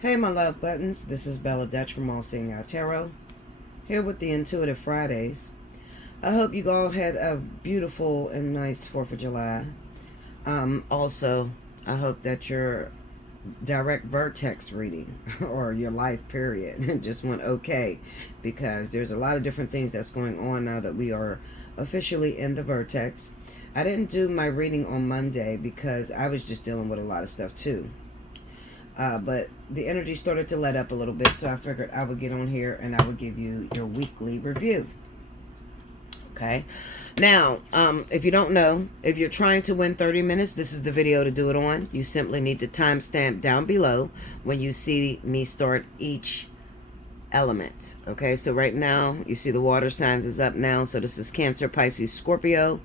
Hey my love buttons, this is Bella Dutch from Allseeingeyetarot, here with the Intuitive Fridays. I hope you all had a beautiful and nice 4th of July. Also, I hope that your direct vertex reading, or your life period, just went okay, because there's a lot of different things that's going on now that we are officially in the vertex. I didn't do my reading on Monday because I was just dealing with a lot of stuff too. But the energy started to let up a little bit, so I figured I would get on here and I would give you your weekly review. Okay. Now, if you don't know, if you're trying to win 30 minutes, this is the video to do it on. You simply need to timestamp down below when you see me start each element. Okay, so right now, you see the water signs is up now. So this is Cancer, Pisces, Scorpio.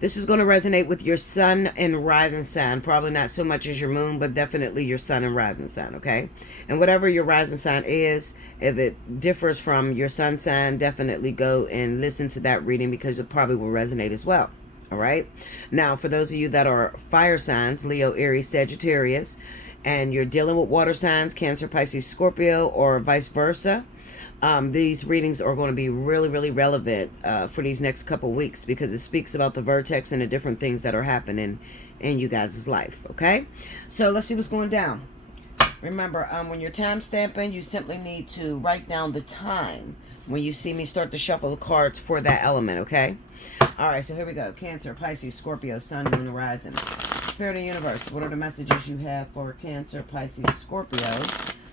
This is going to resonate with your sun and rising sign. Probably not so much as your moon, but definitely your sun and rising sign, okay? And whatever your rising sign is, if it differs from your sun sign, definitely go and listen to that reading because it probably will resonate as well, all right? Now, for those of you that are fire signs, Leo, Aries, Sagittarius, and you're dealing with water signs, Cancer, Pisces, Scorpio, or vice versa, these readings are going to be really, really relevant for these next couple weeks because it speaks about the vertex and the different things that are happening in you guys' life, okay? So let's see what's going down. Remember, when you're time stamping, you simply need to write down the time when you see me start to shuffle the cards for that element, okay? All right, so here we go. Cancer, Pisces, Scorpio, Sun, Moon, Horizon. Spirit of the Universe, what are the messages you have for Cancer, Pisces, Scorpio,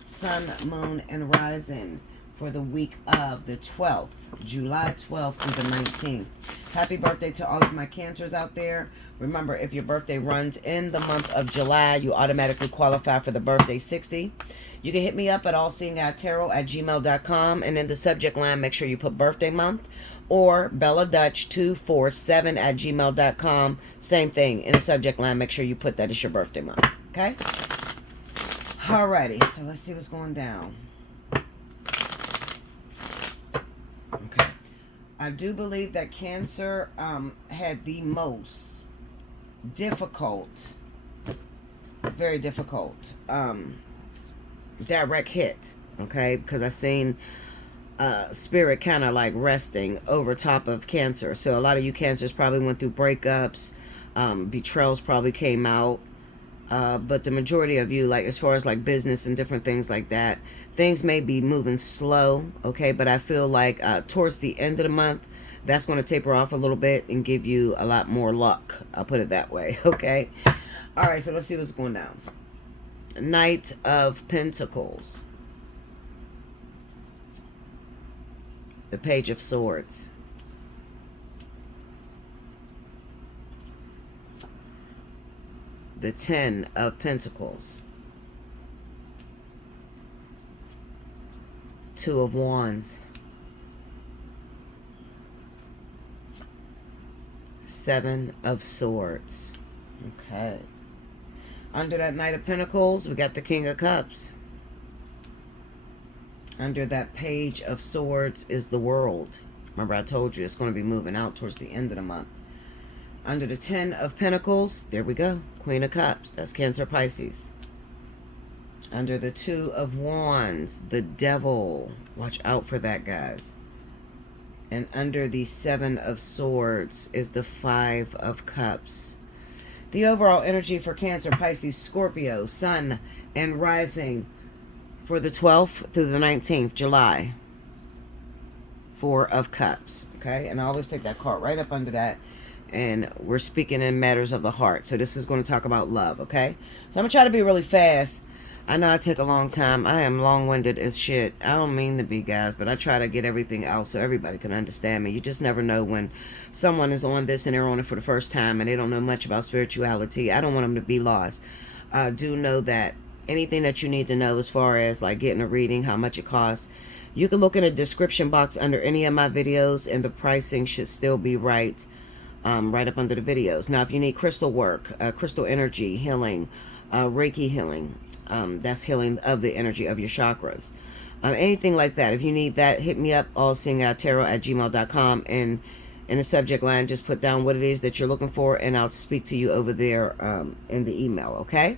Sun, Moon, and Rising for the week of the 12th, July 12th through the 19th. Happy birthday to all of my Cancers out there. Remember, if your birthday runs in the month of July, you automatically qualify for the birthday 60. You can hit me up at allseeingeyetarot@gmail.com, and in the subject line, make sure you put birthday month, or belladutch247@gmail.com. Same thing, in the subject line, make sure you put that as your birthday month, okay? Alrighty, so let's see what's going down. Okay, I do believe that Cancer had the most difficult, very difficult direct hit, okay, because I seen Spirit kind of like resting over top of Cancer. So a lot of you Cancers probably went through breakups, betrayals probably came out, but the majority of you, like as far as like business and different things like that, things may be moving slow, okay, but I feel like towards the end of the month, that's going to taper off a little bit and give you a lot more luck. I'll put it that way, okay? All right, so let's see what's going down. Knight of Pentacles. The Page of Swords. The Ten of Pentacles. Two of Wands. Seven of Swords. Okay. Under that Knight of Pentacles, we got the King of Cups. Under that Page of Swords is the World. Remember, I told you it's going to be moving out towards the end of the month. Under the Ten of Pentacles, there we go. Queen of Cups. That's Cancer, Pisces. Under the Two of Wands, the Devil. Watch out for that, guys. And under the Seven of Swords is the Five of Cups. The overall energy for Cancer, Pisces, Scorpio, Sun, and Rising for the 12th through the 19th, July. Four of Cups. Okay? And I always take that card right up under that. And we're speaking in matters of the heart. So this is going to talk about love, okay? So I'm going to try to be really fast. I know I take a long time. I am long-winded as shit. I don't mean to be, guys, but I try to get everything out so everybody can understand me. You just never know when someone is on this and they're on it for the first time and they don't know much about spirituality. I don't want them to be lost. I do know that anything that you need to know as far as like getting a reading, how much it costs, you can look in the description box under any of my videos and the pricing should still be right. Right up under the videos. Now, if you need crystal work, crystal energy healing, Reiki healing, that's healing of the energy of your chakras. Anything like that. If you need that, hit me up, allseeingeyetarot@gmail.com, and in the subject line, just put down what it is that you're looking for, and I'll speak to you over there in the email, okay?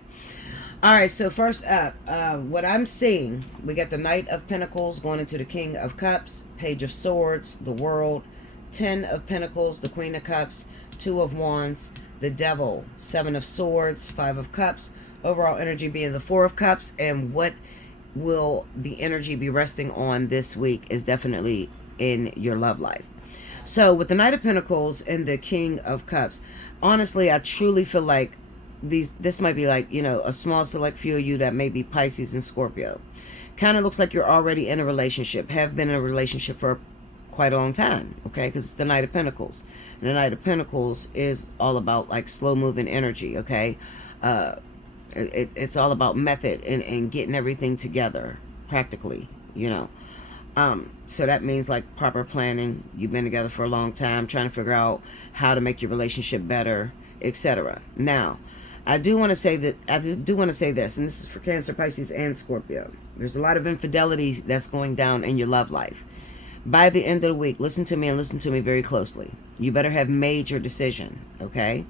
All right, so first up, what I'm seeing, we got the Knight of Pentacles going into the King of Cups, Page of Swords, the World, 10 of Pentacles, the Queen of Cups, 2 of Wands, the Devil, 7 of Swords, 5 of Cups, overall energy being the 4 of Cups, and what will the energy be resting on this week is definitely in your love life. So with the Knight of Pentacles and the King of Cups, honestly, I truly feel like this might be like, you know, a small select few of you that may be Pisces and Scorpio. Kind of looks like you're already in a relationship, have been in a relationship for quite a long time, okay? Because it's the Knight of Pentacles. And the Knight of Pentacles is all about like slow moving energy, okay? It's all about method and getting everything together practically, you know. So that means like proper planning. You've been together for a long time, trying to figure out how to make your relationship better, etc. Now, I do want to say this, and this is for Cancer, Pisces, and Scorpio. There's a lot of infidelity that's going down in your love life. By the end of the week, listen to me and listen to me very closely. You better have made your decision, okay?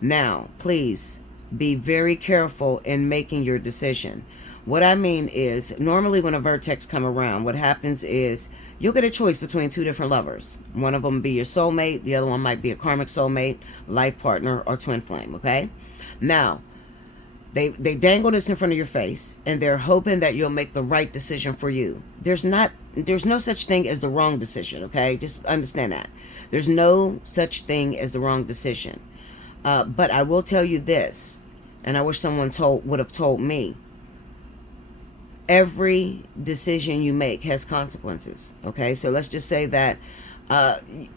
Now, please be very careful in making your decision. What I mean is, normally when a vertex come around, what happens is you'll get a choice between two different lovers. One of them be your soulmate, the other one might be a karmic soulmate, life partner, or twin flame, okay? Now, they dangle this in front of your face, and they're hoping that you'll make the right decision for you. There's no such thing as the wrong decision, okay? Just understand that. There's no such thing as the wrong decision. But I will tell you this, and I wish someone would have told me. Every decision you make has consequences, okay? So let's just say that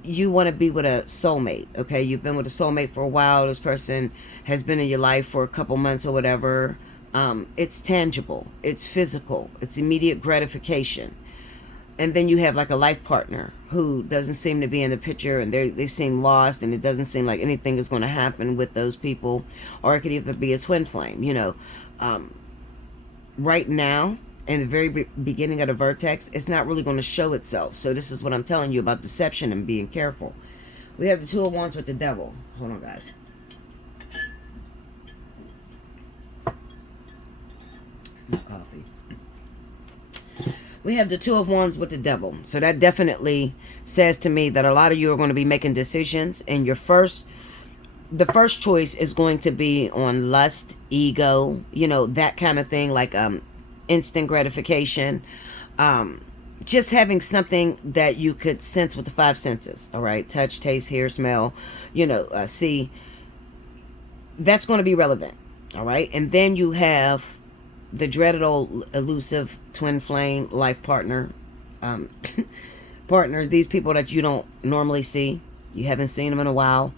you want to be with a soulmate, okay? You've been with a soulmate for a while. This person has been in your life for a couple months or whatever. It's tangible. It's physical. It's immediate gratification. And then you have like a life partner who doesn't seem to be in the picture, and they seem lost, and it doesn't seem like anything is going to happen with those people. Or it could even be a twin flame, you know. Right now, in the very beginning of the vertex, it's not really going to show itself. So this is what I'm telling you about deception and being careful. We have the Two of Wands with the Devil. Hold on, guys. Coffee. We have the Two of Wands with the Devil. So that definitely says to me that a lot of you are going to be making decisions, and the first choice is going to be on lust, ego, you know, that kind of thing, like instant gratification, just having something that you could sense with the 5 senses, all right? Touch, taste, hear, smell, you know, see. That's going to be relevant, all right? And then you have the dreaded old elusive twin flame life partner, partners, these people that you don't normally see. You haven't seen them in a while.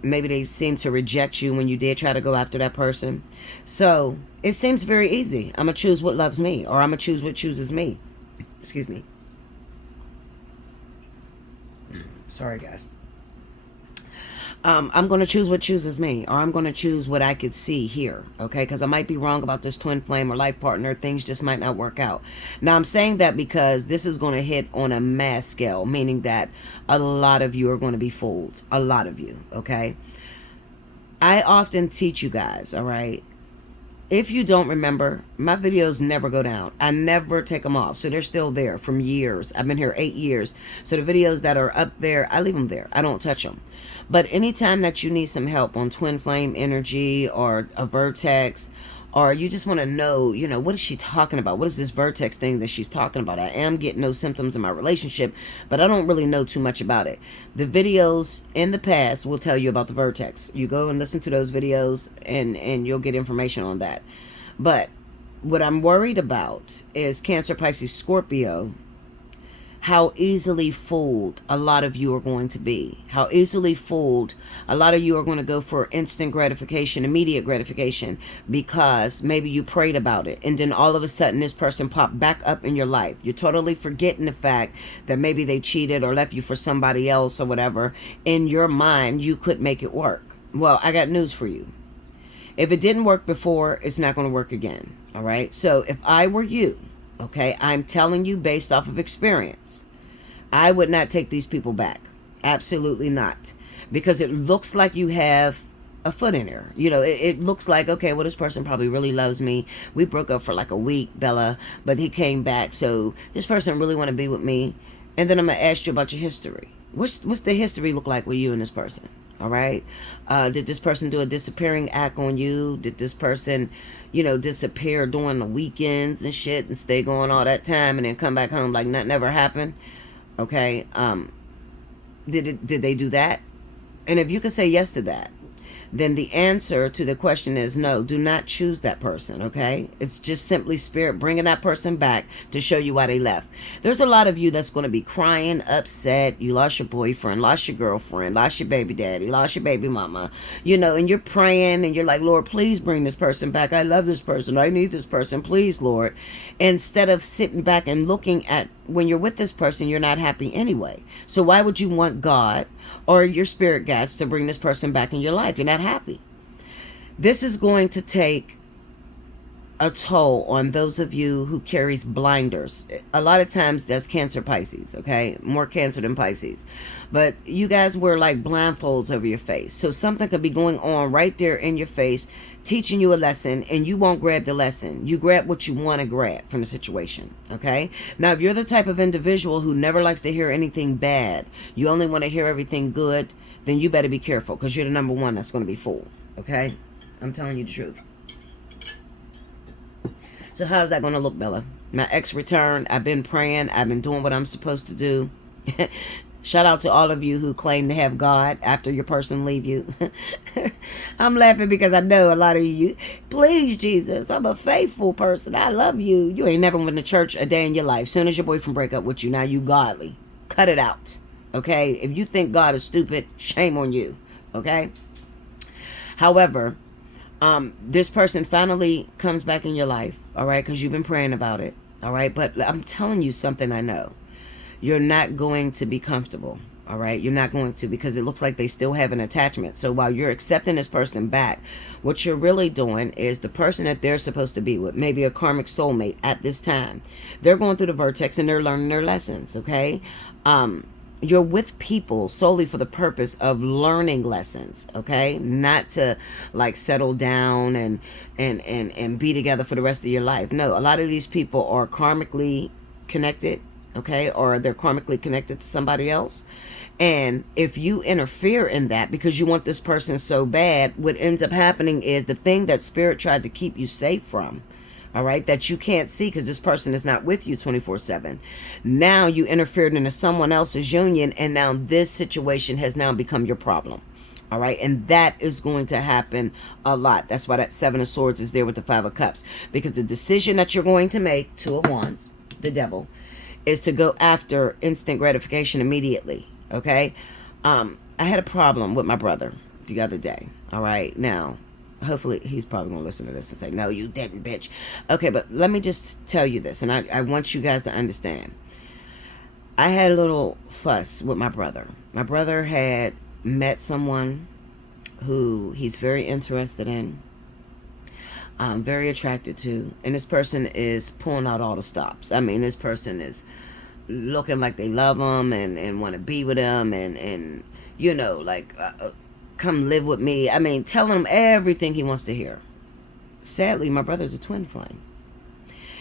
Maybe they seem to reject you when you did try to go after that person. So it seems very easy. I'm going to choose what loves me, or I'm going to choose what chooses me. Excuse me. Sorry, guys. I'm going to choose what chooses me, or I'm going to choose what I could see here, okay? Because I might be wrong about this twin flame or life partner. Things just might not work out. Now, I'm saying that because this is going to hit on a mass scale, meaning that a lot of you are going to be fooled. A lot of you, okay? I often teach you guys, all right? If you don't remember, my videos never go down. I never take them off. So they're still there from years. I've been here 8 years. So the videos that are up there, I leave them there. I don't touch them. But anytime that you need some help on twin flame energy or a vertex, or you just want to know, you know, what is she talking about? What is this vertex thing that she's talking about? I am getting those symptoms in my relationship, but I don't really know too much about it. The videos in the past will tell you about the vertex. You go and listen to those videos, and you'll get information on that. But what I'm worried about is Cancer, Pisces, Scorpio. How easily fooled a lot of you are going to be. How easily fooled a lot of you are going to go for instant gratification, immediate gratification, because maybe you prayed about it, and then all of a sudden this person popped back up in your life. You're totally forgetting the fact that maybe they cheated or left you for somebody else or whatever. In your mind, you could make it work. Well, I got news for you. If it didn't work before, it's not going to work again. All right? So if I were you, okay, I'm telling you based off of experience, I would not take these people back. Absolutely not. Because it looks like you have a foot in her. You know, it looks like, okay, well, this person probably really loves me. We broke up for like a week, Bella, but he came back. So this person really want to be with me. And then I'm going to ask you about your history. What's the history look like with you and this person? All right. Did this person do a disappearing act on you? Did this person, you know, disappear during the weekends and shit and stay gone all that time and then come back home like nothing ever happened? Okay. Did they do that? And if you can say yes to that, then the answer to the question is no, do not choose that person, okay? It's just simply spirit bringing that person back to show you why they left. There's a lot of you that's going to be crying, upset. You lost your boyfriend, lost your girlfriend, lost your baby daddy, lost your baby mama, you know, and you're praying and you're like, Lord, please bring this person back. I love this person. I need this person. Please, Lord. Instead of sitting back and looking at when you're with this person, you're not happy anyway. So why would you want God or your spirit guides to bring this person back in your life? You're not happy. This is going to take a toll on those of you who carries blinders. A lot of times that's Cancer, Pisces, okay? More Cancer than Pisces. But you guys wear like blindfolds over your face. So something could be going on right there in your face, teaching you a lesson, and you won't grab the lesson. You grab what you want to grab from the situation, okay? Now, if you're the type of individual who never likes to hear anything bad, you only want to hear everything good, then you better be careful, because you're the number one that's going to be fooled, okay? I'm telling you the truth. So how's that going to look, Bella? My ex returned. I've been praying. I've been doing what I'm supposed to do. Shout out to all of you who claim to have God after your person leave you. I'm laughing because I know a lot of you, please, Jesus, I'm a faithful person. I love you. You ain't never went to church a day in your life. Soon as your boyfriend break up with you, now you godly. Cut it out. Okay? If you think God is stupid, shame on you. Okay? However, this person finally comes back in your life, all right, because you've been praying about it, all right, but I'm telling you something I know. You're not going to be comfortable, all right? You're not going to, because it looks like they still have an attachment. So while you're accepting this person back, what you're really doing is the person that they're supposed to be with, maybe a karmic soulmate at this time, they're going through the vertex and they're learning their lessons, okay? You're with people solely for the purpose of learning lessons, okay? Not to like settle down and be together for the rest of your life. No, a lot of these people are karmically connected, okay? Or they're karmically connected to somebody else. And if you interfere in that because you want this person so bad, what ends up happening is the thing that spirit tried to keep you safe from, all right, that you can't see because this person is not with you 24/7. Now you interfered into someone else's union, and now this situation has now become your problem. All right, and that is going to happen a lot. That's why that Seven of Swords is there with the Five of Cups, because the decision that you're going to make, Two of Wands, the devil, is to go after instant gratification immediately. Okay, I had a problem with my brother the other day. All right, now hopefully he's probably gonna listen to this and say, no, you didn't, bitch. Okay, but let me just tell you this, and I want you guys to understand. I had a little fuss with my brother. My brother had met someone who he's very interested in, very attracted to, and this person is pulling out all the stops. I mean, this person is looking like they love him and want to be with him and you know, like come live with me. I mean, telling him everything he wants to hear. Sadly, my brother's a twin flame.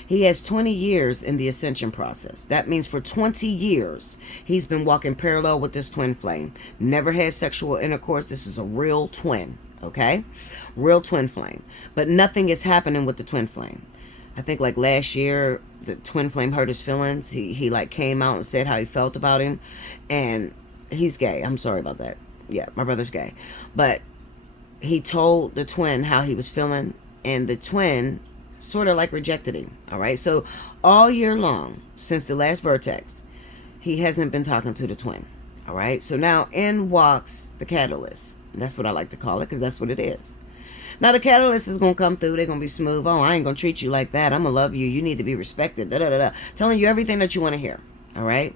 He has 20 years in the ascension process. That means for 20 years, he's been walking parallel with this twin flame. Never had sexual intercourse. This is a real twin, okay? Real twin flame. But nothing is happening with the twin flame. I think like last year, the twin flame hurt his feelings. He like came out and said how he felt about him. And he's gay. I'm sorry about that. Yeah, my brother's gay. But he told the twin how he was feeling, and the twin sort of like rejected him. All right, so all year long since the last vertex, he hasn't been talking to the twin. All right, so now in walks the catalyst. And that's what I like to call it, because that's what it is. Now the catalyst is gonna come through. They're gonna be smooth. Oh, I ain't gonna treat you like that. I'm gonna love you. You need to be respected. Da da da da. Telling you everything that you want to hear. All right.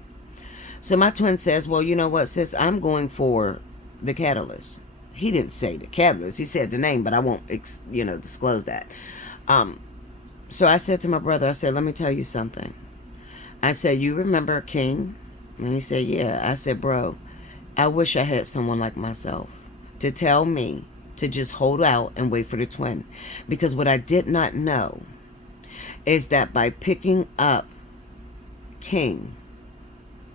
So my twin says, well, you know what, sis, I'm going for the catalyst. He didn't say the catalyst. He said the name, but I won't, disclose that. So I said to my brother, I said, let me tell you something. I said, you remember King? And he said, yeah. I said, bro, I wish I had someone like myself to tell me to just hold out and wait for the twin. Because what I did not know is that by picking up King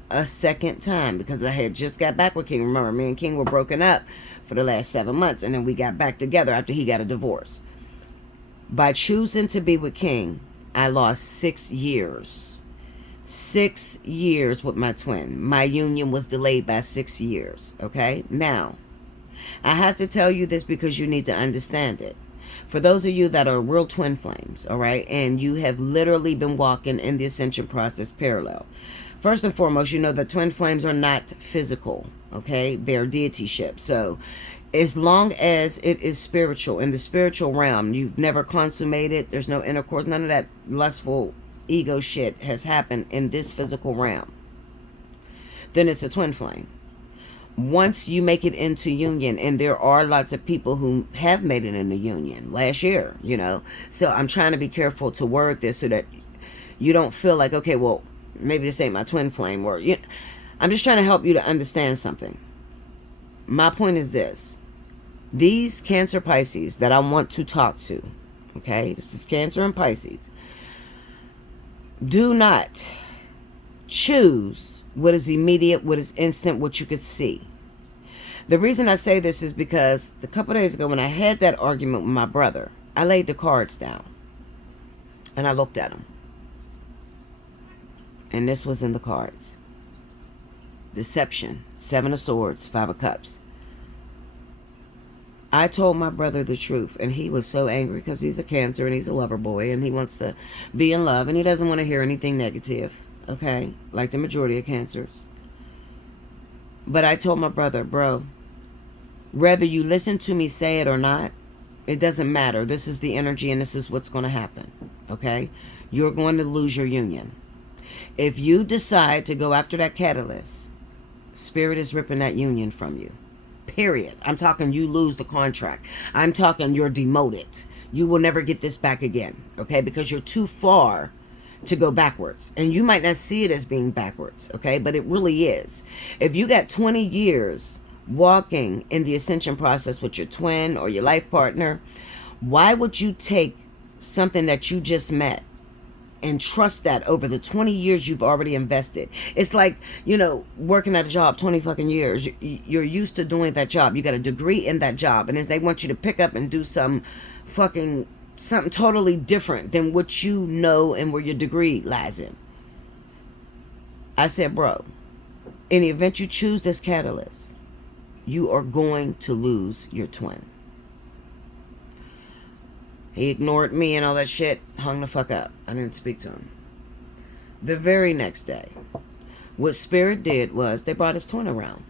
a second time, because I had just got back with King. Remember, me and King were broken up for the last 7 months, and then we got back together after he got a divorce. By choosing to be with King, I lost 6 years. 6 years with my twin. My union was delayed by 6 years. Okay? Now, I have to tell you this because you need to understand it. For those of you that are real twin flames, all right, and you have literally been walking in the ascension process parallel. First and foremost, you know that twin flames are not physical, okay? They're deity-ship. So as long as it is spiritual, in the spiritual realm, you've never consummated, there's no intercourse, none of that lustful ego shit has happened in this physical realm, then it's a twin flame. Once you make it into union, and there are lots of people who have made it into union last year, you know, so I'm trying to be careful to word this so that you don't feel like, okay, well, maybe this ain't my twin flame, or I'm just trying to help you to understand something. My point is this: these Cancer Pisces that I want to talk to, okay, this is Cancer and Pisces, do not choose what is immediate, what is instant, what you could see. The reason I say this is because a couple days ago when I had that argument with my brother, I laid the cards down and I looked at them. And this was in the cards. Deception, 7 of Swords, 5 of Cups. I told my brother the truth, and he was so angry because he's a Cancer and he's a lover boy and he wants to be in love and he doesn't want to hear anything negative, okay? Like the majority of Cancers. But I told my brother, bro, whether you listen to me say it or not, it doesn't matter. This is the energy and this is what's going to happen, okay? You're going to lose your union. If you decide to go after that catalyst, Spirit is ripping that union from you. Period. I'm talking you lose the contract. I'm talking you're demoted. You will never get this back again, okay? Because you're too far to go backwards. And you might not see it as being backwards, okay? But it really is. If you got 20 years walking in the ascension process with your twin or your life partner, why would you take something that you just met and trust that over the 20 years you've already invested? It's like, you know, working at a job 20 fucking years. You're used to doing that job. You got a degree in that job. And as they want you to pick up and do something totally different than what you know and where your degree lies in. I said, bro, in the event you choose this catalyst, you are going to lose your twin. He ignored me and all that shit, hung the fuck up. I didn't speak to him. The very next day, what Spirit did was they brought his twin around.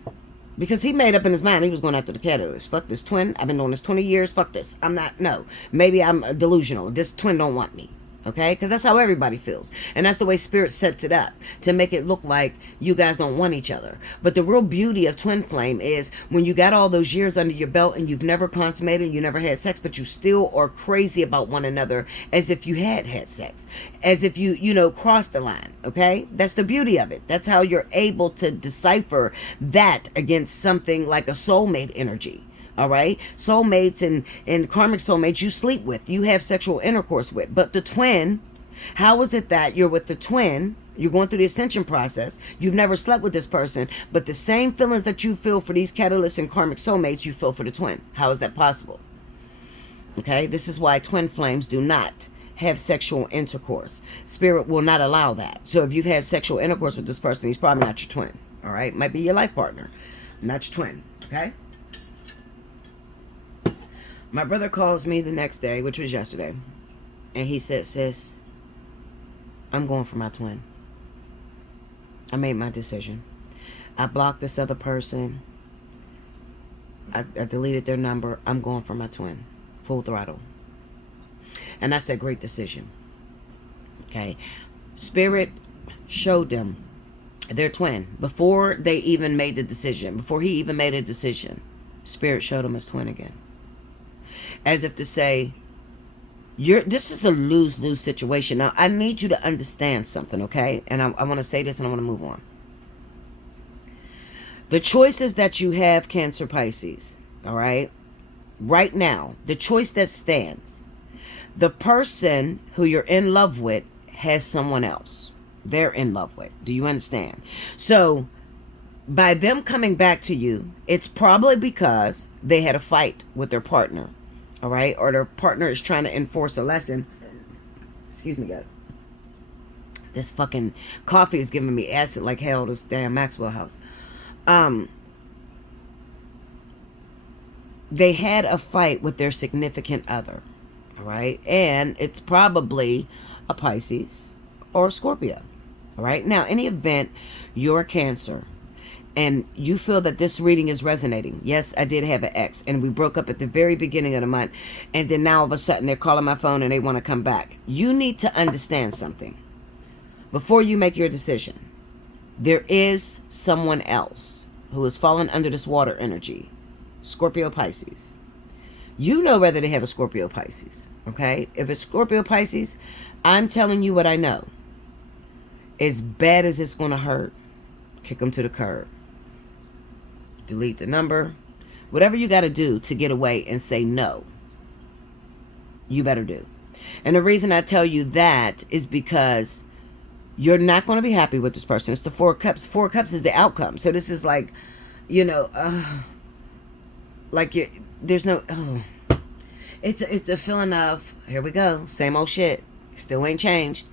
Because he made up in his mind he was going after the catalyst. Fuck this twin. I've been doing this 20 years. Fuck this. I'm not, no. Maybe I'm delusional. This twin don't want me. Okay? Because that's how everybody feels. And that's the way Spirit sets it up. To make it look like you guys don't want each other. But the real beauty of twin flame is when you got all those years under your belt and you've never consummated, you never had sex, but you still are crazy about one another as if you had sex. As if you crossed the line. Okay? That's the beauty of it. That's how you're able to decipher that against something like a soulmate energy. All right, soulmates and karmic soulmates you sleep with, you have sexual intercourse with. But the twin, how is it that you're with the twin, you're going through the ascension process, you've never slept with this person, but the same feelings that you feel for these catalysts and karmic soulmates you feel for the twin? How is that possible? Okay, this is why twin flames do not have sexual intercourse. Spirit will not allow that. So if you've had sexual intercourse with this person, he's probably not your twin. All right, might be your life partner, not your twin. Okay. My brother calls me the next day, which was yesterday, and he said, sis, I'm going for my twin. I made my decision. I blocked this other person. I deleted their number. I'm going for my twin. Full throttle. And I said, great decision. Okay. Spirit showed them their twin. Before they even made the decision, before he even made a decision, Spirit showed him his twin again. As if to say, this is a lose-lose situation. Now, I need you to understand something, okay? And I want to say this and I want to move on. The choices that you have, Cancer Pisces, all right? right now, the choice that stands, the person who you're in love with has someone else they're in love with. Do you understand? So by them coming back to you, it's probably because they had a fight with their partner, all right? Or their partner is trying to enforce a lesson. Excuse me, guys. This fucking coffee is giving me acid like hell, this damn Maxwell house. They had a fight with their significant other, all right? And it's probably a Pisces or a Scorpio, all right? Now, in the event you're a Cancer and you feel that this reading is resonating, yes, I did have an ex, and we broke up at the very beginning of the month, and then now all of a sudden they're calling my phone and they want to come back. You need to understand something before you make your decision. There is someone else who is falling under this water energy, Scorpio, Pisces. You know whether they have a Scorpio, Pisces, okay? If it's Scorpio, Pisces, I'm telling you what I know. As bad as it's going to hurt, kick them to the curb. Delete the number. Whatever you got to do to get away and say no, you better do. And the reason I tell you that is because you're not going to be happy with this person. It's the Four of Cups. Four of Cups is the outcome. So this is like, you know, like there's no, it's a feeling of, here we go, same old shit, still ain't changed.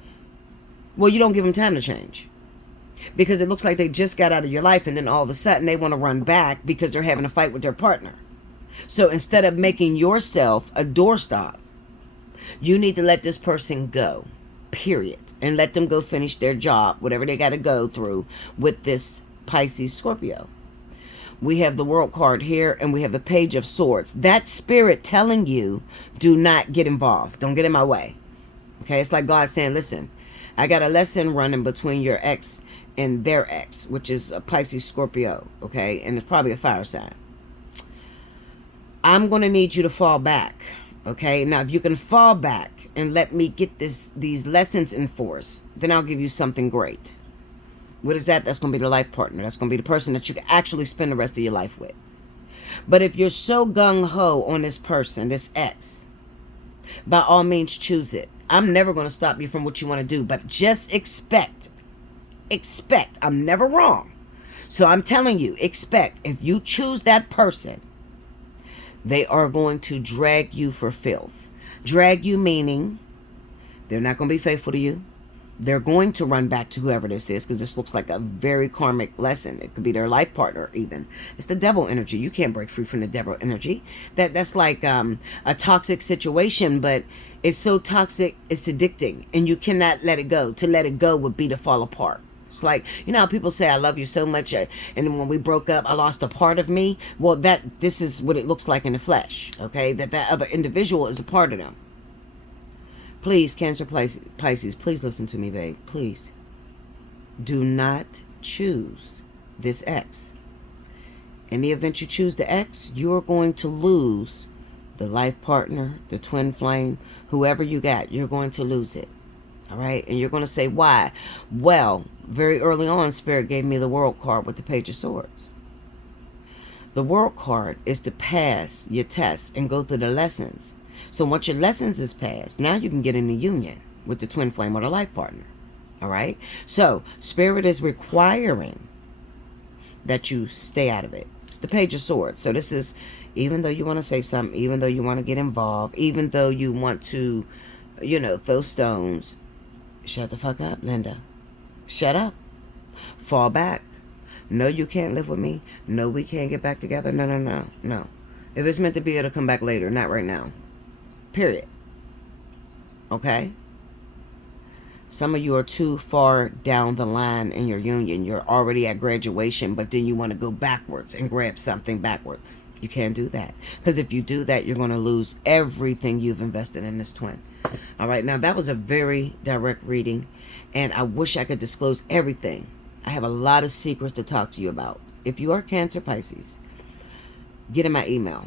Well, you don't give them time to change, because it looks like they just got out of your life, and then all of a sudden they want to run back because they're having a fight with their partner. So instead of making yourself a doorstop, you need to let this person go, period, and let them go finish their job, whatever they got to go through with this Pisces Scorpio. We have the World card here, and we have the Page of Swords. That spirit telling you, do not get involved. Don't get in my way. Okay, it's like God saying, listen, I got a lesson running between your ex and their ex, which is a Pisces Scorpio, okay? And it's probably a fire sign. I'm going to need you to fall back, okay? Now, if you can fall back and let me get these lessons enforced, then I'll give you something great. What is that? That's going to be the life partner. That's going to be the person that you can actually spend the rest of your life with. But if you're so gung-ho on this person, this ex, by all means, choose it. I'm never going to stop you from what you want to do, but just expect, I'm never wrong. So I'm telling you, expect, if you choose that person, they are going to drag you for filth. Drag you meaning they're not going to be faithful to you. They're going to run back to whoever this is, because this looks like a very karmic lesson. It could be their life partner even. It's the devil energy. You can't break free from the devil energy. That's like a toxic situation, but it's so toxic, it's addicting, and you cannot let it go. To let it go would be to fall apart. It's like, you know how people say, I love you so much, and when we broke up, I lost a part of me. Well, this is what it looks like in the flesh, okay? That other individual is a part of them. Please, Cancer, Pisces, please listen to me, babe. Please. Do not choose this ex. In the event you choose the ex, you're going to lose the life partner, the twin flame, whoever you got. You're going to lose it. All right? And you're going to say, why? Well, very early on, Spirit gave me the World card with the Page of Swords. The World card is to pass your tests and go through the lessons. So once your lessons is passed, now you can get in the union with the twin flame or the life partner. All right? So Spirit is requiring that you stay out of it. It's the Page of Swords. So this is, even though you want to say something, even though you want to get involved, even though you want to, you know, throw stones, shut the fuck up, Linda. Shut up. Fall back. No, you can't live with me. No, we can't get back together. No. If it's meant to be, it'll come back later, not right now. Period. Okay? Some of you are too far down the line in your union. You're already at graduation, but then you want to go backwards and grab something backward. You can't do that. Because if you do that, you're going to lose everything you've invested in this twin. All right? Now, that was a very direct reading, and I wish I could disclose everything. I have a lot of secrets to talk to you about. If you are Cancer, Pisces, get in my email.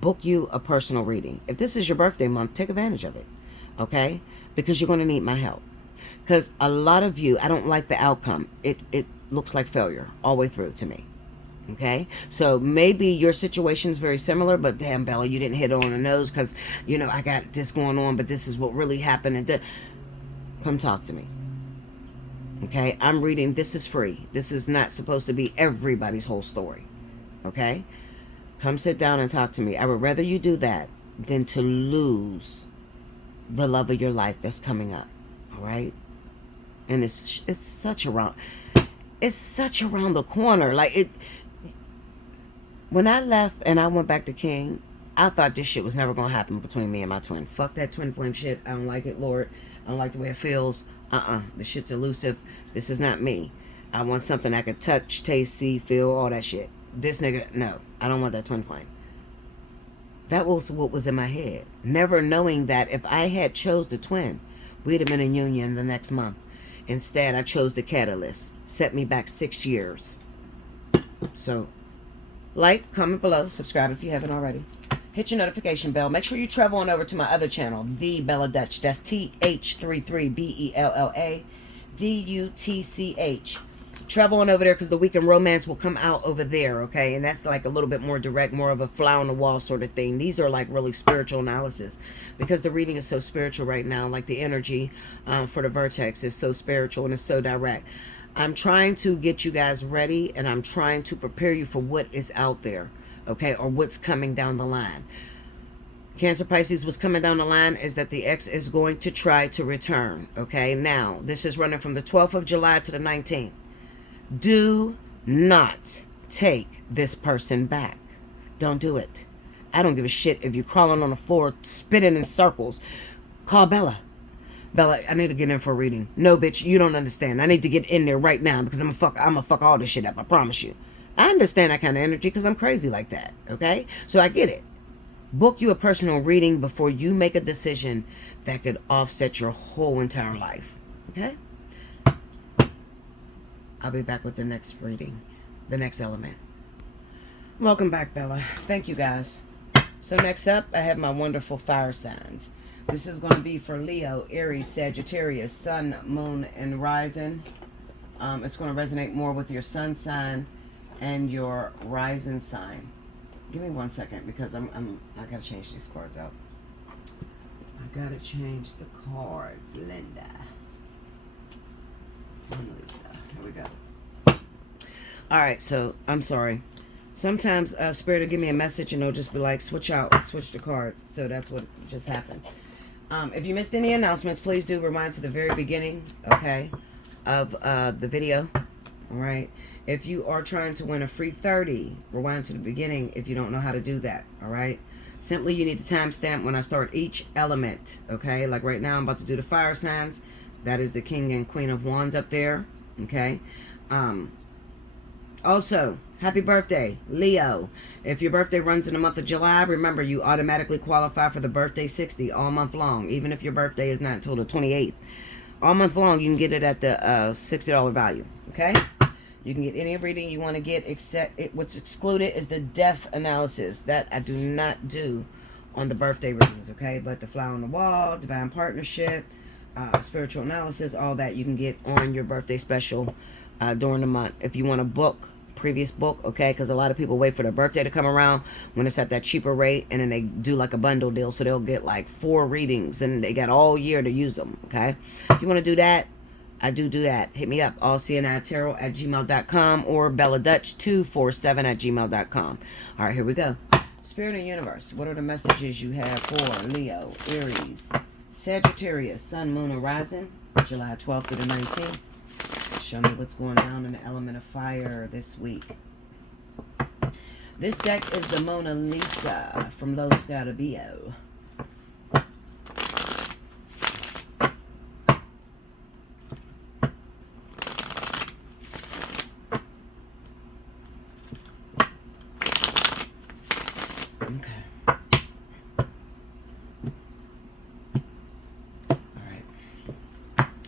Book you a personal reading. If this is your birthday month, take advantage of it, okay? Because you're going to need my help. Because a lot of you, I don't like the outcome. It looks like failure all the way through to me. Okay, so maybe your situation is very similar, but damn, Bella, you didn't hit it on the nose because, you know, I got this going on, but this is what really happened. And come talk to me. Okay, I'm reading. This is free. This is not supposed to be everybody's whole story. Okay, come sit down and talk to me. I would rather you do that than to lose the love of your life that's coming up. All right, and it's such around. It's such around the corner. Like it. When I left and I went back to King, I thought this shit was never gonna happen between me and my twin. Fuck that twin flame shit. I don't like it, Lord. I don't like the way it feels. The shit's elusive. This is not me. I want something I could touch, taste, see, feel, all that shit. This nigga, no. I don't want that twin flame. That was what was in my head. Never knowing that if I had chose the twin, we'd have been in union the next month. Instead, I chose the catalyst. Set me back 6 years. So, like, comment below, subscribe if you haven't already. Hit your notification bell. Make sure you travel on over to my other channel, The Bella Dutch. That's TH33BELLADUTCH. Travel on over there because the weekend romance will come out over there, okay? And that's like a little bit more direct, more of a fly on the wall sort of thing. These are like really spiritual analysis because the reading is so spiritual right now. Like the energy for the vertex is so spiritual and it's so direct. I'm trying to get you guys ready and I'm trying to prepare you for what is out there, okay, or what's coming down the line. Cancer, Pisces, what's coming down the line is that the ex is going to try to return, okay? Now, this is running from the 12th of July to the 19th. Do not take this person back. Don't do it. I don't give a shit if you're crawling on the floor, spinning in circles. Call Bella. Bella, I need to get in for a reading. No, bitch, you don't understand. I need to get in there right now because I'm gonna fuck all this shit up. I promise you. I understand that kind of energy because I'm crazy like that. Okay? So I get it. Book you a personal reading before you make a decision that could offset your whole entire life. Okay? I'll be back with the next reading. The next element. Welcome back, Bella. Thank you, guys. So next up, I have my wonderful fire signs. This is going to be for Leo, Aries, Sagittarius, Sun, Moon, and Rising. It's going to resonate more with your Sun sign and your Rising sign. Give me 1 second because I got to change these cards out. I got to change the cards, Linda. And Lisa. Here we go. All right, so I'm sorry. Sometimes Spirit will give me a message and it'll just be like, switch the cards. So that's what just happened. If you missed any announcements, please do rewind to the very beginning, okay, of the video, all right? If you are trying to win a free 30, rewind to the beginning if you don't know how to do that, all right? Simply, you need to timestamp when I start each element, okay? Like right now, I'm about to do the fire signs. That is the King and Queen of Wands up there, okay? Also, happy birthday, Leo. If your birthday runs in the month of July, remember you automatically qualify for the birthday 60 all month long, even if your birthday is not until the 28th. All month long, you can get it at the $60 value, okay? You can get any reading you want to get, except what's excluded is the death analysis. That I do not do on the birthday readings, okay? But the fly on the wall, divine partnership, spiritual analysis, all that you can get on your birthday special during the month. If you want to book previous book, okay, because a lot of people wait for their birthday to come around when it's at that cheaper rate, and then they do like a bundle deal, so they'll get like 4 readings and they got all year to use them, okay? If you want to do that, I do that. Hit me up, allseeingeyetarot@gmail.com or belladutch247@gmail.com. All right, here we go. Spirit and Universe, what are the messages you have for Leo, Aries, Sagittarius, Sun, Moon, and Rising, July 12th to the 19th? Show me what's going down in the element of fire this week. This deck is the Mona Lisa from Los Garabio. Okay. Alright.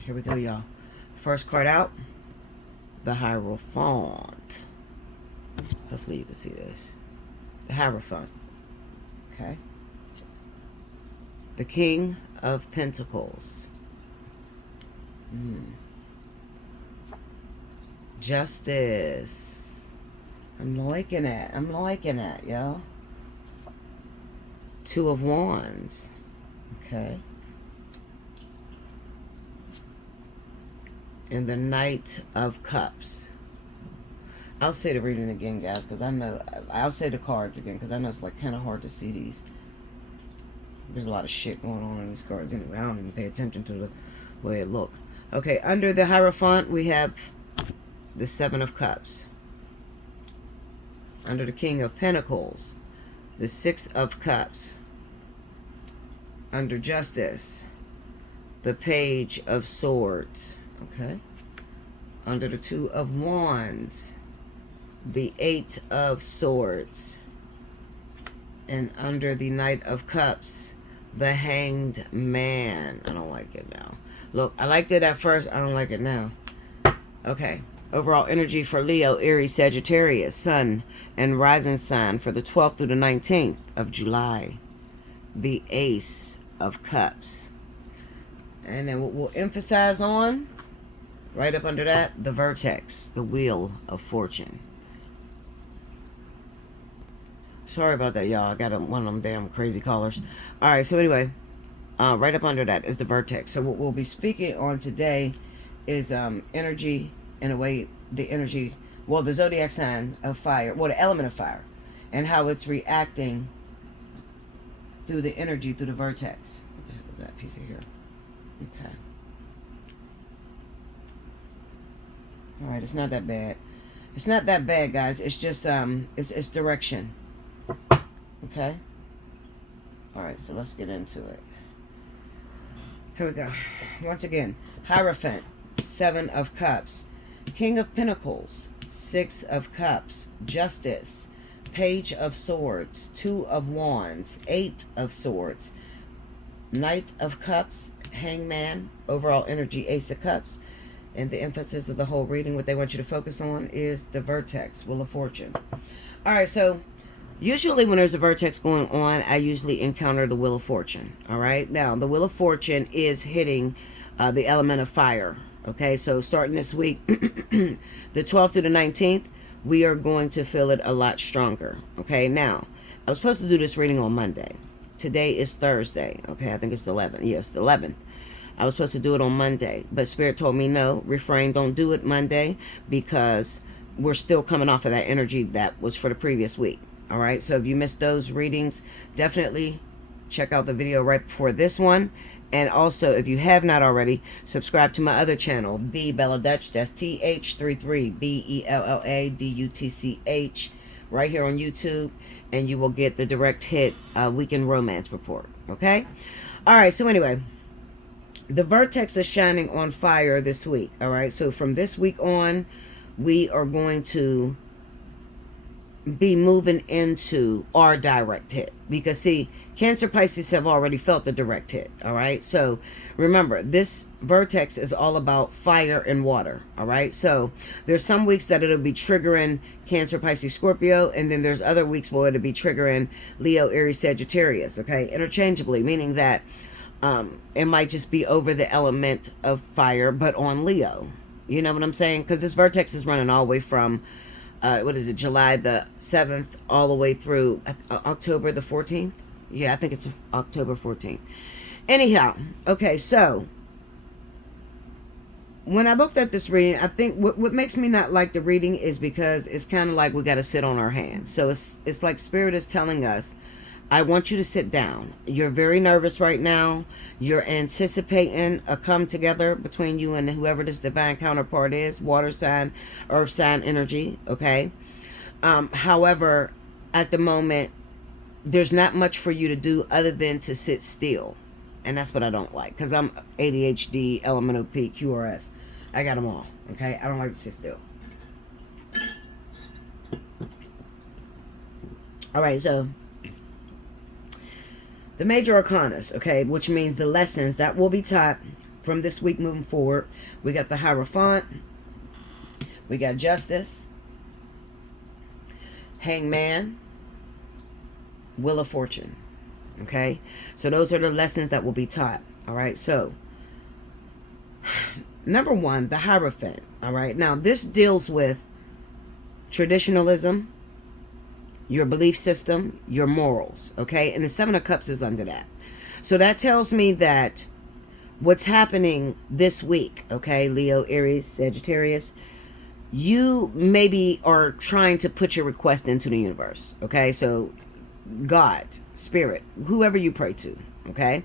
Here we go, y'all. First card out, the Hierophant. Hopefully you can see this. The Hierophant. Okay. The King of Pentacles. Justice. I'm liking it. I'm liking it, yo. Two of Wands. Okay. And the Knight of Cups. I'll say the reading again, guys, because I know... I'll say the cards again, because I know it's like kind of hard to see these. There's a lot of shit going on in these cards anyway. I don't even pay attention to the way it looks. Okay, under the Hierophant, we have the Seven of Cups. Under the King of Pentacles, the Six of Cups. Under Justice, the Page of Swords. Okay. Under the Two of Wands, the Eight of Swords. And under the Knight of Cups, the Hanged Man. I don't like it now. Look, I liked it at first. I don't like it now. Okay. Overall energy for Leo, Aries, Sagittarius, Sun, and Rising sign for the 12th through the 19th of July. The Ace of Cups. And then what we'll emphasize on, right up under that, the Vertex, the Wheel of Fortune. Sorry about that, y'all. I got one of them damn crazy callers. All right, so anyway, right up under that is the Vertex. So what we'll be speaking on today is energy, in a way, the energy, well, the zodiac sign of fire, well, the element of fire, and how it's reacting through the energy, through the Vertex. What the heck is that piece of here? Okay. All right, it's not that bad. It's not that bad, guys. It's just, it's direction. Okay. All right, so let's get into it. Here we go. Once again, Hierophant, Seven of Cups. King of Pentacles, Six of Cups. Justice, Page of Swords. Two of Wands, Eight of Swords. Knight of Cups, Hangman. Overall energy, Ace of Cups. And the emphasis of the whole reading, what they want you to focus on, is the Vertex, Wheel of Fortune. All right, so usually when there's a vertex going on, I usually encounter the Wheel of Fortune. All right. Now, the Wheel of Fortune is hitting the element of fire. Okay. So starting this week, the 12th through the 19th, we are going to feel it a lot stronger. Okay. Now, I was supposed to do this reading on Monday. Today is Thursday. Okay. I think it's the 11th. Yes, the 11th. I was supposed to do it on Monday, but Spirit told me no, refrain, don't do it Monday, because we're still coming off of that energy that was for the previous week. All right, so if you missed those readings, definitely check out the video right before this one. And also, if you have not already, subscribe to my other channel, The Bella Dutch. That's TH33 BELLADUTCH, right here on YouTube. And you will get the direct hit weekend romance report. Okay? All right, so anyway, the Vertex is shining on fire this week. All right, so from this week on, we are going to be moving into our direct hit, because see, Cancer, Pisces have already felt the direct hit. All right, so remember, this Vertex is all about fire and water. All right, so there's some weeks that it'll be triggering Cancer, Pisces, Scorpio, and then there's other weeks where it'll be triggering Leo, Aries, Sagittarius. Okay, interchangeably, meaning that it might just be over the element of fire but on Leo. You know what I'm saying? Because this Vertex is running all the way from what is it, July the 7th all the way through October the 14th. Yeah, I think it's October 14th. Anyhow, okay, so when I looked at this reading, I think what makes me not like the reading is because it's kind of like we got to sit on our hands. So it's like Spirit is telling us, I want you to sit down. You're very nervous right now. You're anticipating a come together between you and whoever this divine counterpart is, water sign, earth sign energy, okay? However, at the moment, there's not much for you to do other than to sit still. And that's what I don't like, because I'm ADHD, elemental P, QRS. I got them all, okay? I don't like to sit still. All right, so the major arcanas, okay, which means the lessons that will be taught from this week moving forward. We got the Hierophant. We got Justice. Hangman. Wheel of Fortune. Okay, so those are the lessons that will be taught. All right, so number one, the Hierophant. All right, now this deals with traditionalism, your belief system, your morals, okay? And the Seven of Cups is under that. So that tells me that what's happening this week, okay, Leo, Aries, Sagittarius, you maybe are trying to put your request into the universe, okay? So God, spirit, whoever you pray to, okay?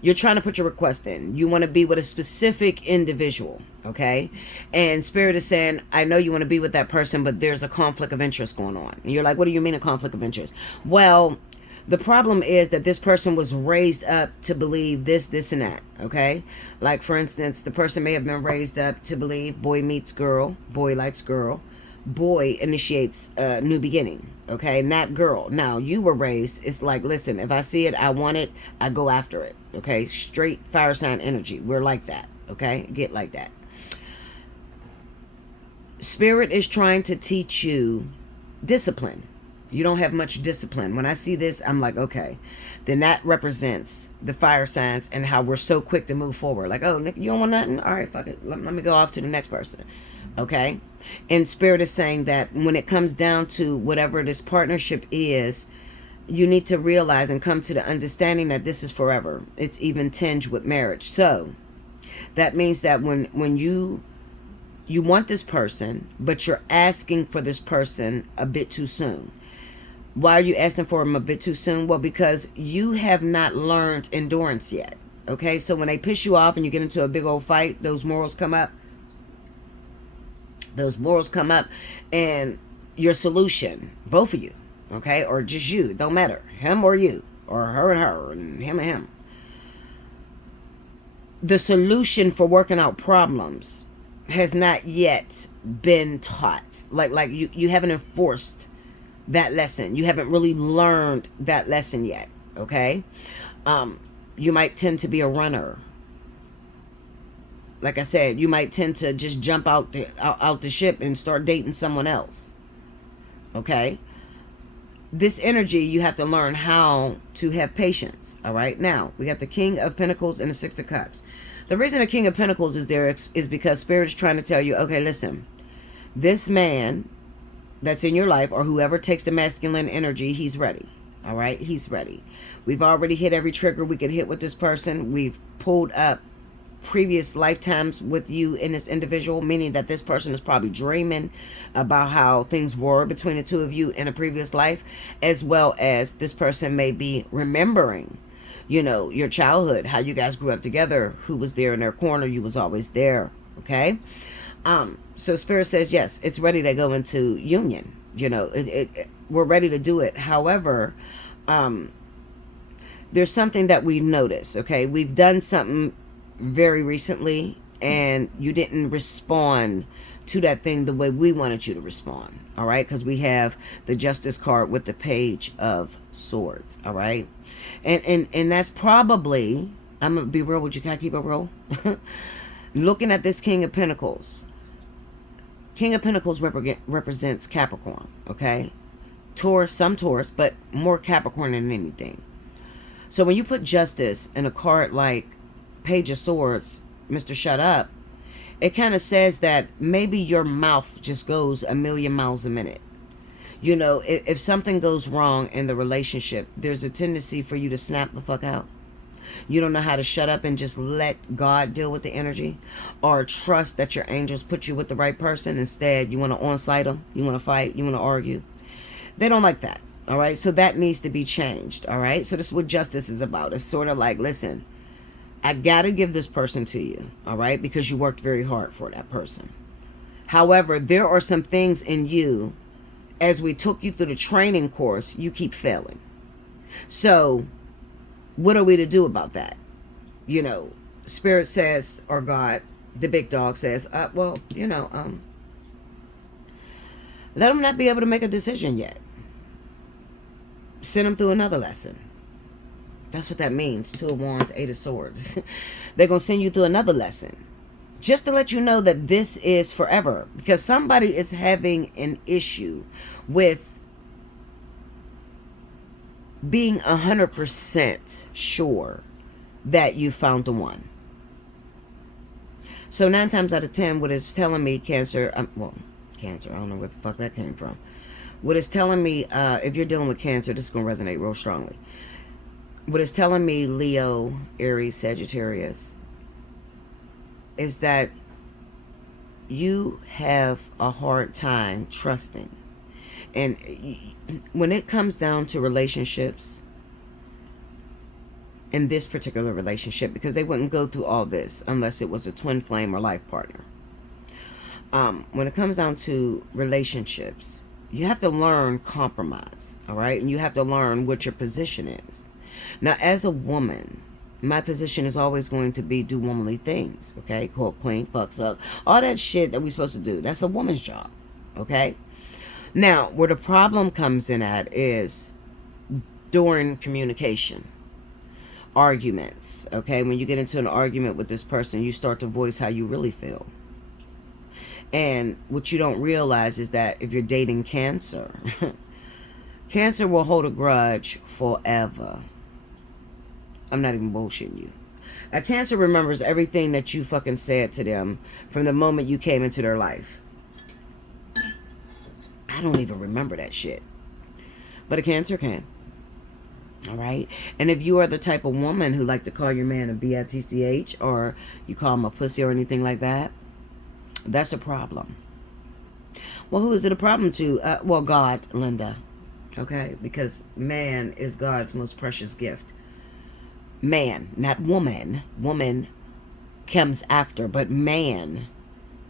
You're trying to put your request in. You want to be with a specific individual, okay? And spirit is saying, I know you want to be with that person, but there's a conflict of interest going on. And you're like, what do you mean a conflict of interest? Well, the problem is that this person was raised up to believe this, this, and that, okay? Like, for instance, the person may have been raised up to believe boy meets girl, boy likes girl, boy initiates a new beginning, okay? Not girl. Now, you were raised, it's like, listen, if I see it, I want it, I go after it, okay? Straight fire sign energy. We're like that, okay? Get like that. Spirit is trying to teach you discipline. You don't have much discipline. When I see this, I'm like, okay, then that represents the fire signs and how we're so quick to move forward. Like, oh, Nick, you don't want nothing? All right, fuck it. Let me go off to the next person, okay? And spirit is saying that when it comes down to whatever this partnership is, you need to realize and come to the understanding that this is forever. It's even tinged with marriage. So that means that when you want this person, but you're asking for this person a bit too soon. Why are you asking for him a bit too soon? Well, because you have not learned endurance yet. Okay, so when they piss you off and you get into a big old fight, those morals come up. Those morals come up, and your solution, both of you, okay, or just you, don't matter, him or you, or her and her, and him. The solution for working out problems has not yet been taught. Like you haven't enforced that lesson. You haven't really learned that lesson yet, okay? You might tend to be a runner. Like I said, you might tend to just jump out the ship and start dating someone else, okay? This energy, you have to learn how to have patience, all right? Now, we got the King of Pentacles and the Six of Cups. The reason the King of Pentacles is there is because Spirit is trying to tell you, okay, listen, this man that's in your life, or whoever takes the masculine energy, he's ready. All right, he's ready. We've already hit every trigger we could hit with this person. We've pulled up previous lifetimes with you in this individual, meaning that this person is probably dreaming about how things were between the two of you in a previous life, as well as this person may be remembering, you know, your childhood, how you guys grew up together, who was there in their corner, you was always there, okay? So Spirit says, yes, it's ready to go into union. You know, we're ready to do it. However, there's something that we notice, okay? We've done something very recently, and you didn't respond to that thing the way we wanted you to respond, all right? Because we have the Justice card with the Page of Swords, all right? And that's probably, I'm going to be real with you. Can I keep it real? Looking at this King of Pentacles, King of Pentacles represents Capricorn, okay? Taurus, some Taurus, but more Capricorn than anything. So when you put Justice in a card like Page of Swords, Mr. Shut Up, it kind of says that maybe your mouth just goes a million miles a minute. You know, if something goes wrong in the relationship, there's a tendency for you to snap the fuck out. You don't know how to shut up and just let God deal with the energy, or trust that your angels put you with the right person. Instead, you want to on-site them, you want to fight, you want to argue. They don't like that, all right? So that needs to be changed, all right? So this is what Justice is about. It's sort of like, listen, I got to give this person to you, all right? Because you worked very hard for that person. However, there are some things in you, as we took you through the training course, you keep failing. So what are we to do about that? You know, Spirit says, or God, the big dog says, well, you know, let them not be able to make a decision yet. Send them through another lesson. That's what that means. Two of Wands, Eight of Swords. They're going to send you through another lesson, just to let you know that this is forever. Because somebody is having an issue with being 100% sure that you found the one. So 9 times out of 10, what it's telling me, Cancer, Cancer. I don't know where the fuck that came from. What it's telling me, if you're dealing with Cancer, this is going to resonate real strongly. What it's telling me, Leo, Aries, Sagittarius, is that you have a hard time trusting. And when it comes down to relationships, in this particular relationship, because they wouldn't go through all this unless it was a twin flame or life partner. When it comes down to relationships, you have to learn compromise, all right? And you have to learn what your position is. Now, as a woman, my position is always going to be do womanly things, okay? Cook, clean, fuck, suck, all that shit that we're supposed to do. That's a woman's job, okay? Now, where the problem comes in at is during communication, arguments, okay? When you get into an argument with this person, you start to voice how you really feel. And what you don't realize is that if you're dating Cancer, Cancer will hold a grudge forever. I'm not even bullshitting you. A Cancer remembers everything that you fucking said to them from the moment you came into their life. I don't even remember that shit. But a Cancer can. All right? And if you are the type of woman who like to call your man a bitch, or you call him a pussy or anything like that, that's a problem. Well, who is it a problem to? Well, God, Linda. Okay? Because man is God's most precious gift. Man, not woman. Woman comes after, but man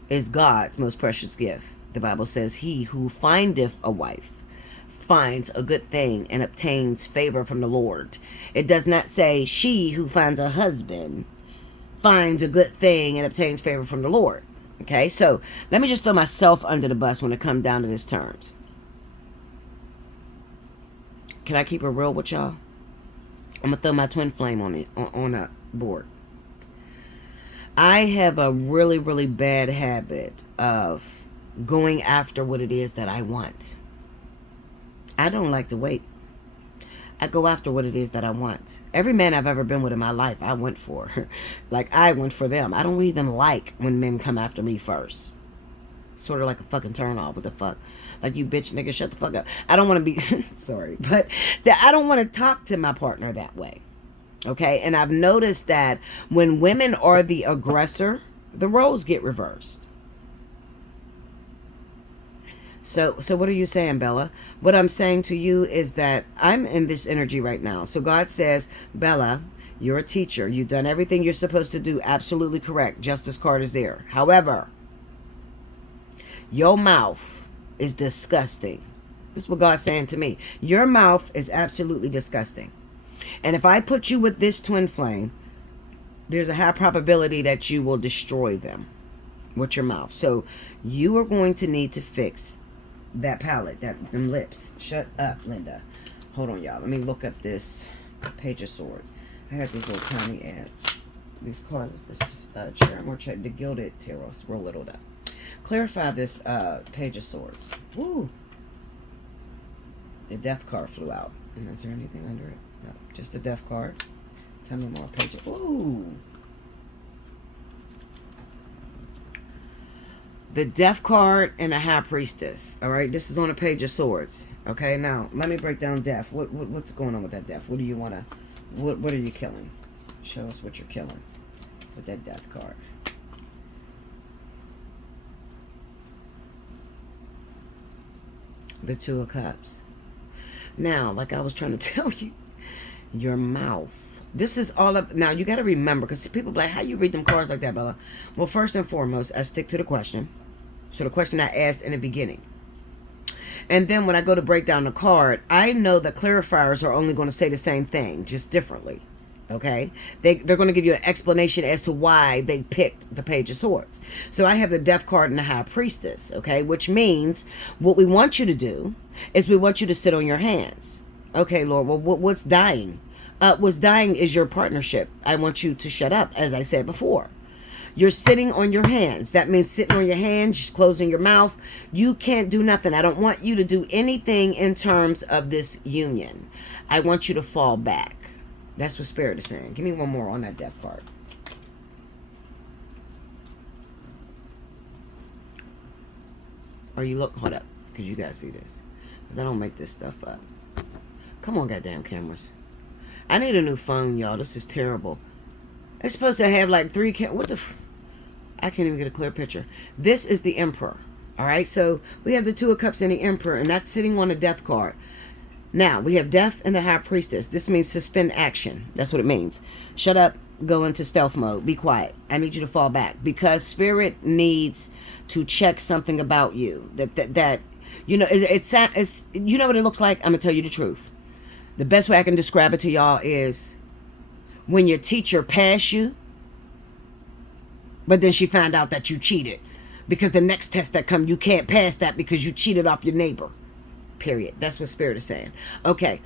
is God's most precious gift. The Bible says, he who findeth a wife finds a good thing and obtains favor from the Lord. It does not say she who finds a husband finds a good thing and obtains favor from the Lord. Okay, so let me just throw myself under the bus when it comes down to these terms. Can I keep it real with y'all? I'm going to throw my twin flame on it, on a board. I have a really, really bad habit of going after what it is that I want. I don't like to wait. I go after what it is that I want. Every man I've ever been with in my life, I went for. Like, I went for them. I don't even like when men come after me first. Sort of like a fucking turn off. What the fuck? Like, you bitch nigga, shut the fuck up. I don't want to be, sorry, but I don't want to talk to my partner that way. Okay? And I've noticed that when women are the aggressor, the roles get reversed. So what are you saying, Bella? What I'm saying to you is that I'm in this energy right now. So God says, Bella, you're a teacher. You've done everything you're supposed to do. Absolutely correct. Justice card is there. However, your mouth is disgusting. This is what God's saying to me. Your mouth is absolutely disgusting. And if I put you with this twin flame, there's a high probability that you will destroy them with your mouth. So you are going to need to fix that palate, them lips. Shut up, Linda. Hold on, y'all. Let me look up this Page of Swords. I have these little tiny ads. These cards, this chair. I'm going to check the Gilded Tarot. Scroll it up. Clarify this Page of Swords. Woo! The Death card flew out. And is there anything under it? No, just the Death card. Tell me more. Page of... Ooh! The Death card and the High Priestess. All right, this is on a Page of Swords. Okay, now let me break down Death. What's going on with that Death? What do you want to? What are you killing? Show us what you're killing with that Death card. The Two of Cups. Now, like I was trying to tell you, your mouth. This is all up. Now, you got to remember, because people be like, how you read them cards like that, Bella? Well, first and foremost, I stick to the question. So the question I asked in the beginning. And then when I go to break down the card, I know that clarifiers are only going to say the same thing, just differently. Okay? They're going to give you an explanation as to why they picked the Page of Swords. So I have the Death card and the High Priestess. Okay? Which means what we want you to do is we want you to sit on your hands. Okay, Lord. Well, what's dying? What's dying is your partnership. I want you to shut up, as I said before. You're sitting on your hands. That means sitting on your hands, just closing your mouth. You can't do nothing. I don't want you to do anything in terms of this union. I want you to fall back. That's what Spirit is saying. Give me one more on that Death card. Or you look, hold up, because you guys see this. Because I don't make this stuff up. Come on, goddamn cameras. I need a new phone, y'all. This is terrible. It's supposed to have like 3 what the I can't even get a clear picture. This is the Emperor. All right, so we have the Two of Cups and the Emperor, and that's sitting on a death card. Now, we have Death and the High Priestess. This means suspend action. That's what it means. Shut up, go into stealth mode, be quiet. I need you to fall back, because Spirit needs to check something about you. That you know, it's you know what it looks like? I'm going to tell you the truth. The best way I can describe it to y'all is when your teacher passed you, but then she found out that you cheated, because the next test that come, you can't pass that because you cheated off your neighbor. Period. That's what Spirit is saying. Okay.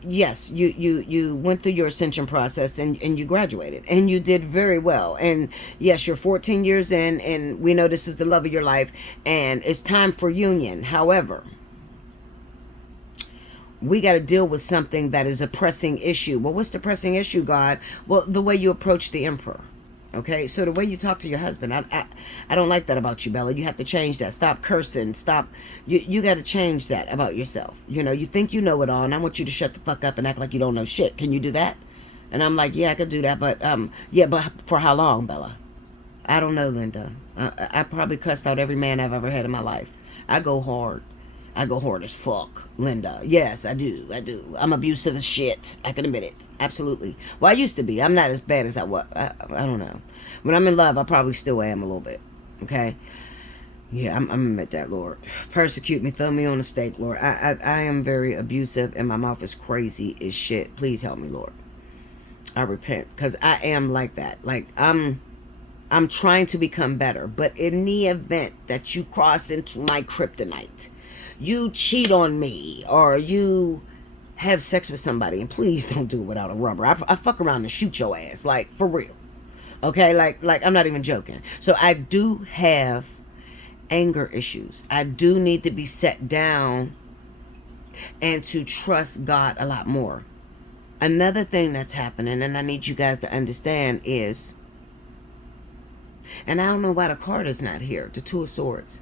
Yes, you went through your ascension process, and you graduated, and you did very well. And yes, you're 14 years in, and we know this is the love of your life, and it's time for union. However, we got to deal with something that is a pressing issue. Well, what's the pressing issue, God? Well, the way you approach the Emperor. Okay, so the way you talk to your husband, I don't like that about you, Bella. You have to change that. Stop cursing. Stop. You got to change that about yourself. You know, you think you know it all, and I want you to shut the fuck up and act like you don't know shit. Can you do that? And I'm like, yeah, I could do that, but yeah, but for how long, Bella? I don't know, Linda. I probably cussed out every man I've ever had in my life. I go hard. I go hard as fuck, Linda. Yes, I do. I'm abusive as shit. I can admit it. Absolutely. Well, I used to be. I'm not as bad as I was. I don't know. When I'm in love, I probably still am a little bit. Okay? Yeah, I'm admit that, Lord. Persecute me. Throw me on a stake, Lord. I am very abusive, and my mouth is crazy as shit. Please help me, Lord. I repent, because I am like that. Like, I'm trying to become better. But in the event that you cross into my kryptonite, you cheat on me, or you have sex with somebody, and please don't do it without a rubber. I fuck around and shoot your ass, like, for real. Okay, like I'm not even joking. So I do have anger issues. I do need to be set down and to trust God a lot more. Another thing that's happening, and I need you guys to understand, is, and I don't know why the card is not here, the Two of Swords.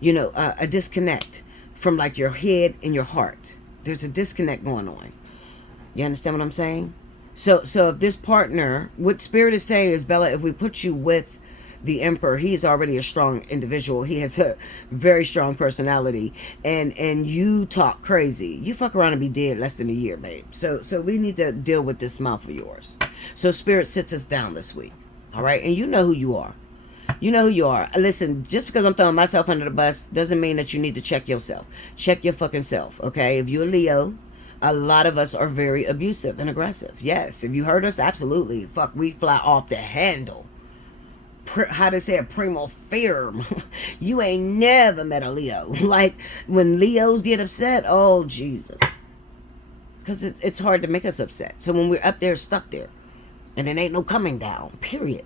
You know, a disconnect from like your head and your heart. There's a disconnect going on. You understand what I'm saying? So if this partner, what Spirit is saying is, Bella, if we put you with the Emperor, he's already a strong individual. He has a very strong personality, and you talk crazy. You fuck around and be dead less than a year, babe. So we need to deal with this mouth of yours. So Spirit sits us down this week. All right? And you know who you are. You know who you are. Listen, just because I'm throwing myself under the bus doesn't mean that you need to check yourself. Check your fucking self, okay? If you're a Leo, a lot of us are very abusive and aggressive. Yes, if you heard us, absolutely. Fuck, we fly off the handle. How to say it? Primo firm. You ain't never met a Leo. Like, when Leos get upset, oh, Jesus. Because it's hard to make us upset. So when we're up there, stuck there. And it ain't no coming down, period.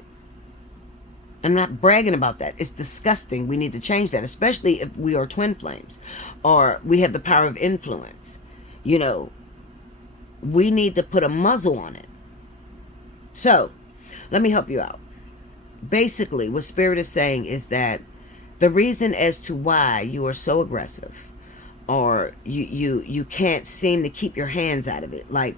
I'm not bragging about that. It's disgusting. We need to change that, especially if we are twin flames or we have the power of influence. You know, we need to put a muzzle on it. So, let me help you out. Basically, what Spirit is saying is that the reason as to why you are so aggressive, or you can't seem to keep your hands out of it, like,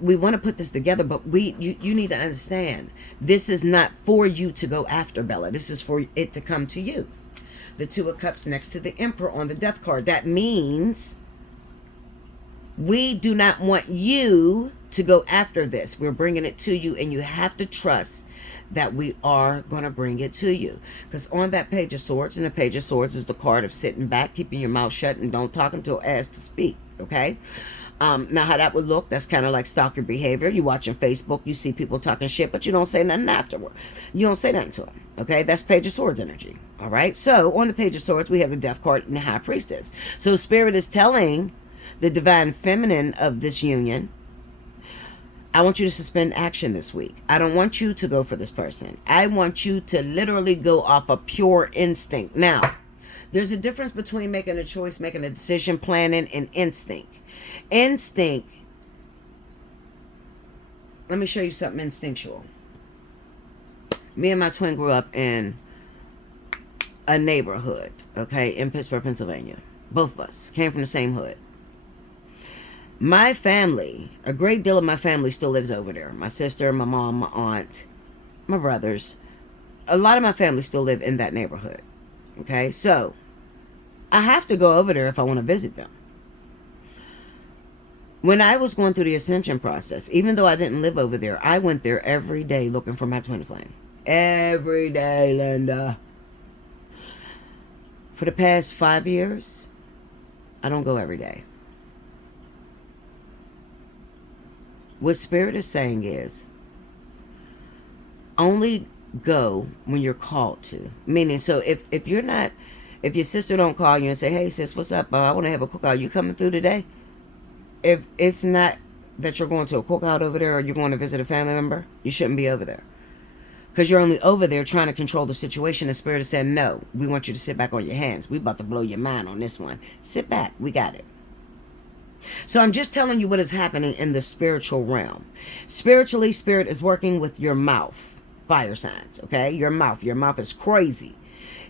we want to put this together, but you need to understand, this is not for you to go after, Bella. This is for it to come to you. The Two of Cups next to the Emperor on the Death card. That means we do not want you to go after this. We're bringing it to you, and you have to trust that we are going to bring it to you. Because on that Page of Swords, and the Page of Swords is the card of sitting back, keeping your mouth shut, and don't talk until asked to speak, okay? Now, how that would look, that's kind of like stalker behavior. You watching Facebook, you see people talking shit, but you don't say nothing afterward. You don't say nothing to them, okay? That's Page of Swords energy, all right? So, on the Page of Swords, we have the Death card and the High Priestess. So, Spirit is telling the Divine Feminine of this union, I want you to suspend action this week. I don't want you to go for this person. I want you to literally go off of pure instinct. Now, there's a difference between making a choice, making a decision, planning, and instinct. Instinct, let me show you something instinctual. Me and my twin grew up in a neighborhood, okay, in Pittsburgh, Pennsylvania. Both of us came from the same hood. My family, a great deal of my family still lives over there. My sister, my mom, my aunt, my brothers. A lot of my family still live in that neighborhood. Okay, so I have to go over there if I want to visit them. When I was going through the ascension process, even though I didn't live over there, I went there every day looking for my twin flame. Every day, Linda. For the past 5 years, I don't go every day. What Spirit is saying is, only go when you're called to. Meaning, so if you're not, if your sister don't call you and say, hey sis, what's up? I want to have a cookout. You coming through today? If it's not that you're going to a cookout over there or you're going to visit a family member, you shouldn't be over there. Because you're only over there trying to control the situation. The Spirit is saying, no, we want you to sit back on your hands. We about to blow your mind on this one. Sit back. We got it. So I'm just telling you what is happening in the spiritual realm. Spiritually, Spirit is working with your mouth. Fire signs, okay? Your mouth is crazy.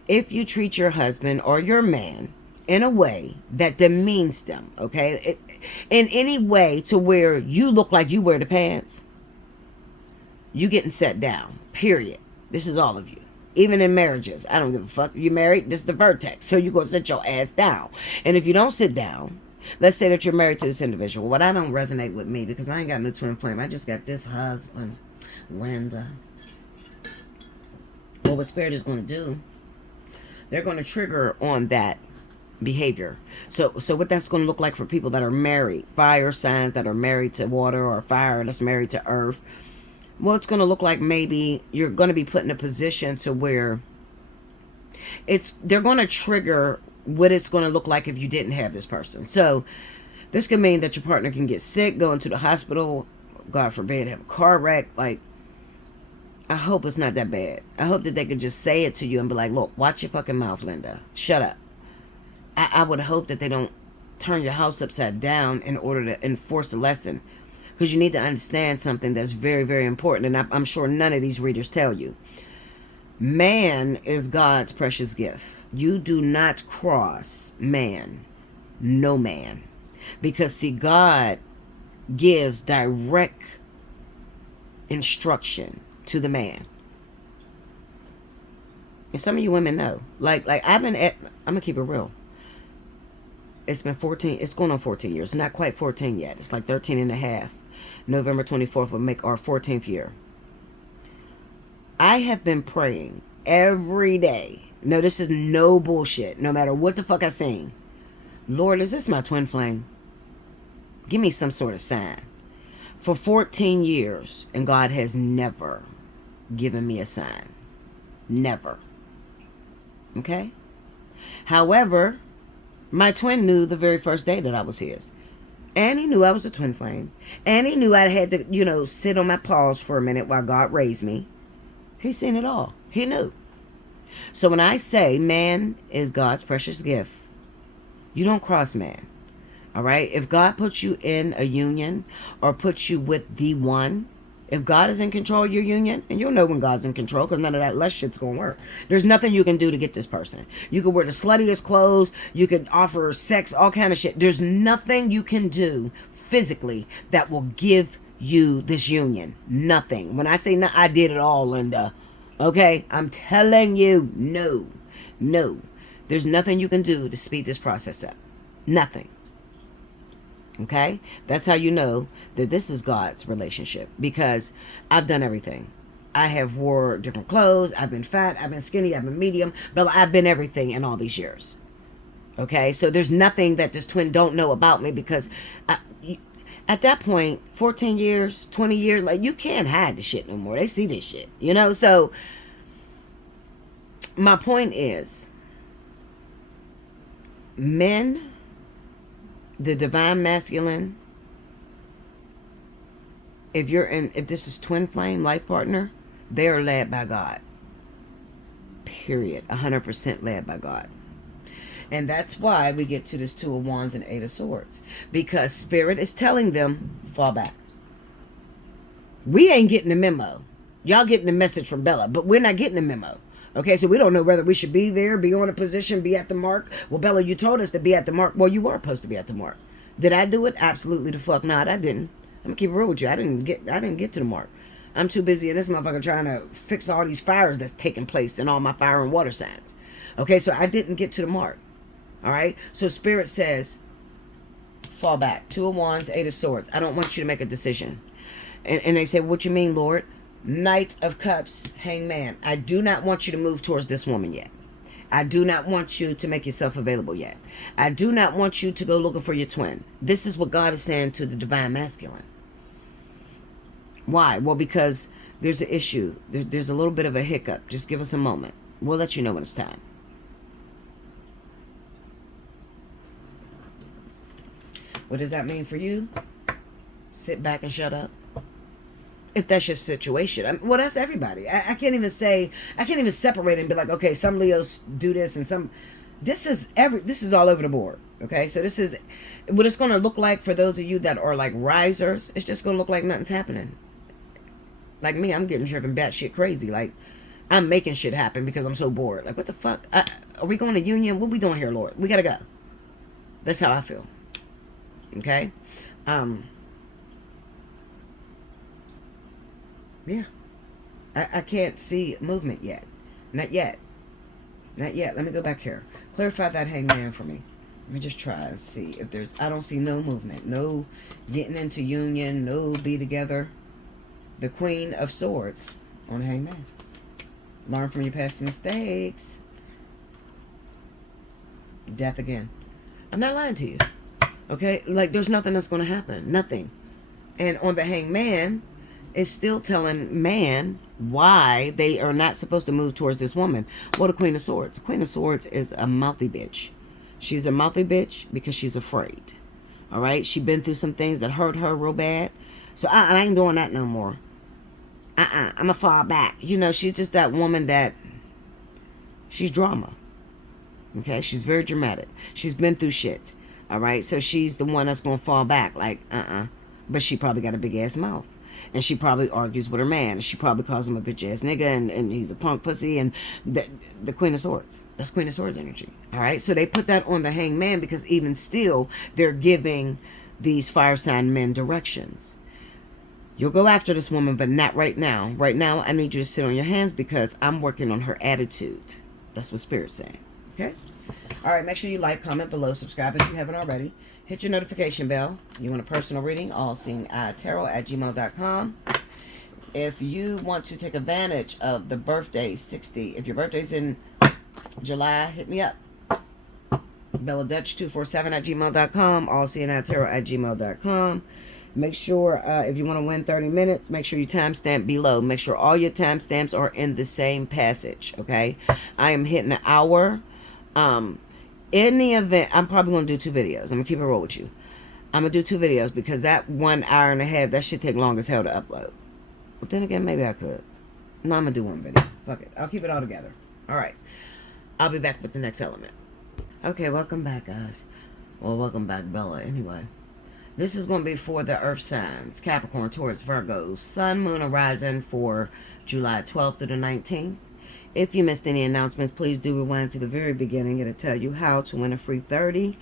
If you treat your husband or your man in a way that demeans them, okay? In any way to where you look like you wear the pants, you getting set down, period. This is all of you. Even in marriages, I don't give a fuck. You married, this is the vertex. So you're going to sit your ass down. And if you don't sit down, let's say that you're married to this individual. What I don't resonate with me, because I ain't got no twin flame. I just got this husband, Linda. Well, what Spirit is going to do, they're going to trigger on that behavior. So what that's going to look like for people that are married, fire signs that are married to water, or fire that's married to earth. Well, it's going to look like maybe you're going to be put in a position to where they're going to trigger what it's going to look like if you didn't have this person. So this could mean that your partner can get sick, go into the hospital, God forbid, have a car wreck. Like, I hope it's not that bad. I hope that they could just say it to you and be like, look, watch your fucking mouth, Linda. Shut up. I would hope that they don't turn your house upside down in order to enforce a lesson. Because you need to understand something that's very, very important. And I'm sure none of these readers tell you. Man is God's precious gift. You do not cross man. No man. Because, see, God gives direct instruction to the man. And some of you women know. Like I'm going to keep it real. It's been 14, it's going on 14 years. Not quite 14 yet. It's like 13 and a half. November 24th will make our 14th year. I have been praying every day. No, this is no bullshit. No matter what the fuck I sing. Lord, is this my twin flame? Give me some sort of sign. For 14 years, and God has never given me a sign. Never. Okay? However, my twin knew the very first day that I was his. And he knew I was a twin flame. And he knew I had to, sit on my paws for a minute while God raised me. He's seen it all. He knew. So when I say man is God's precious gift, you don't cross man. All right? If God puts you in a union or puts you with the one, if God is in control of your union, and you'll know when God's in control because none of that less shit's going to work. There's nothing you can do to get this person. You could wear the sluttiest clothes. You could offer sex, all kind of shit. There's nothing you can do physically that will give you this union. Nothing. When I say no, I did it all, Linda. Okay? I'm telling you, no. There's nothing you can do to speed this process up. Nothing. Okay? That's how you know that this is God's relationship. Because I've done everything. I have wore different clothes. I've been fat. I've been skinny. I've been medium. But I've been everything in all these years. Okay? So there's nothing that this twin don't know about me. Because at that point, 14 years, 20 years, like, you can't hide the shit no more. They see this shit. So my point is, men, the divine masculine, if this is twin flame life partner, they are led by God. Period. 100% led by God. And that's why we get to this Two of Wands and Eight of Swords. Because Spirit is telling them, fall back. We ain't getting the memo. Y'all getting the message from Bella, but we're not getting the memo. Okay, so we don't know whether we should be there, be on a position, be at the mark. Well, Bella, you told us to be at the mark. Well, you were supposed to be at the mark. Did I do it? Absolutely the fuck not. I didn't. I'm gonna keep it real with you. I didn't get to the mark. I'm too busy in this motherfucker trying to fix all these fires that's taking place in all my fire and water signs. Okay, so I didn't get to the mark. All right, so Spirit says, fall back. Two of Wands, Eight of Swords. I don't want you to make a decision. And they say, what you mean, Lord? Knight of Cups, Hangman. I do not want you to move towards this woman yet. I do not want you to make yourself available yet. I do not want you to go looking for your twin. This is what God is saying to the Divine Masculine. Why? Well, because there's an issue. There's a little bit of a hiccup. Just give us a moment. We'll let you know when it's time. What does that mean for you? Sit back and shut up. If that's your situation. Well, that's everybody. I can't even say, I can't even separate and be like, okay, some Leos do this and some, this is all over the board. Okay, so this is what it's going to look like for those of you that are like risers. It's just going to look like nothing's happening. Like me, I'm getting driven batshit crazy. Like, I'm making shit happen because I'm so bored. Like, what the fuck? Are we going to union? What we doing here, Lord? We got to go. That's how I feel. Okay? Yeah. I can't see movement yet. Not yet. Not yet. Let me go back here. Clarify that Hangman for me. Let me just try and see if there's, I don't see no movement. No getting into union. No be together. The Queen of Swords on Hangman. Learn from your past mistakes. Death again. I'm not lying to you. Okay? Like, there's nothing that's going to happen. Nothing. And on the Hangman, it's still telling man why they are not supposed to move towards this woman. Well, the Queen of Swords. The Queen of Swords is a mouthy bitch. She's a mouthy bitch because she's afraid. All right? She's been through some things that hurt her real bad. So I ain't doing that no more. I'm going to fall back. You know, she's just that woman that, she's drama. Okay? She's very dramatic. She's been through shit. All right? So she's the one that's going to fall back. Like, But she probably got a big ass mouth. And she probably argues with her man. And she probably calls him a bitch ass nigga. And he's a punk pussy. And the Queen of Swords. That's Queen of Swords energy. All right? So they put that on the Hangman because even still, they're giving these fire sign men directions. You'll go after this woman, but not right now. Right now, I need you to sit on your hands because I'm working on her attitude. That's what Spirit's saying. Okay? All right, make sure you like, comment below, subscribe if you haven't already. Hit your notification bell. You want a personal reading? Allseeingeyetarot@gmail.com. If you want to take advantage of the birthday 60, if your birthday's in July, hit me up. BellaDutch247@gmail.com. Allseeingeyetarot@gmail.com. Make sure, if you want to win 30 minutes, make sure you timestamp below. Make sure all your timestamps are in the same passage, okay? I am hitting an hour. In the event, I'm probably going to do 2 videos. I'm going to keep it real with you. I'm going to do 2 videos because that 1 hour and a half, that should take long as hell to upload. But then again, maybe I could. No, I'm going to do 1 video. Fuck it. I'll keep it all together. All right. I'll be back with the next element. Okay, welcome back, guys. Well, welcome back, Bella, anyway. This is going to be for the earth signs. Capricorn, Taurus, Virgo, Sun, Moon, and Rising for July 12th through the 19th. If you missed any announcements, please do rewind to the very beginning. It'll tell you how to win a free 30.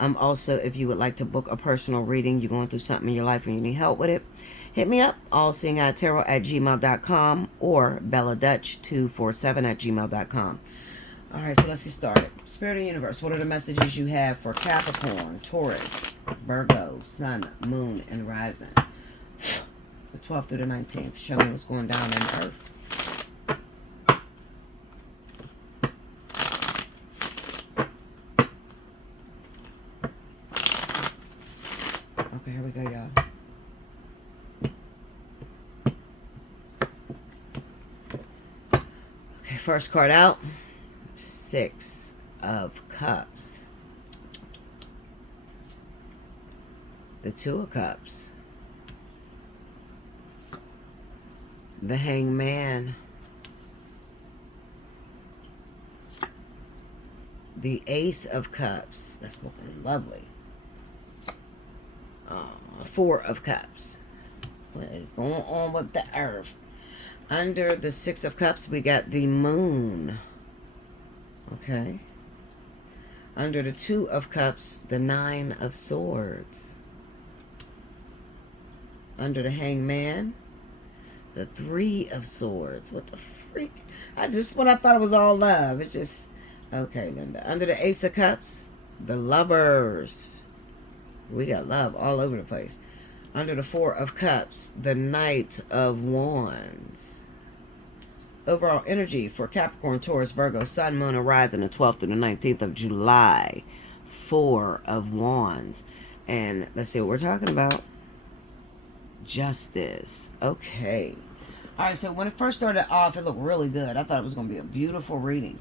Also, if you would like to book a personal reading, you're going through something in your life and you need help with it, hit me up, allseeingeyetarot@gmail.com or BellaDutch247@gmail.com. All right, so let's get started. Spirit of the Universe, what are the messages you have for Capricorn, Taurus, Virgo, Sun, Moon, and Rising? The 12th through the 19th. Show me what's going down in Earth. Okay, here we go, y'all. Okay, first card out. 6 of Cups. The 2 of Cups. The Hangman. The Ace of Cups. That's looking lovely. 4 of Cups. What is going on with the Earth? Under the Six of Cups, we got the Moon. Okay. Under the Two of Cups, the Nine of Swords. Under the Hangman, the Three of Swords. What the freak? When I thought it was all love. It's just, okay, Linda. Under the Ace of Cups, the Lovers. We got love all over the place. Under the Four of Cups, the Knight of Wands. Overall energy for Capricorn, Taurus, Virgo, Sun, Moon, and Rising, the 12th through the 19th of July. Four of Wands. And let's see what we're talking about. Justice. Okay. All right, so when it first started off, it looked really good. I thought it was going to be a beautiful reading.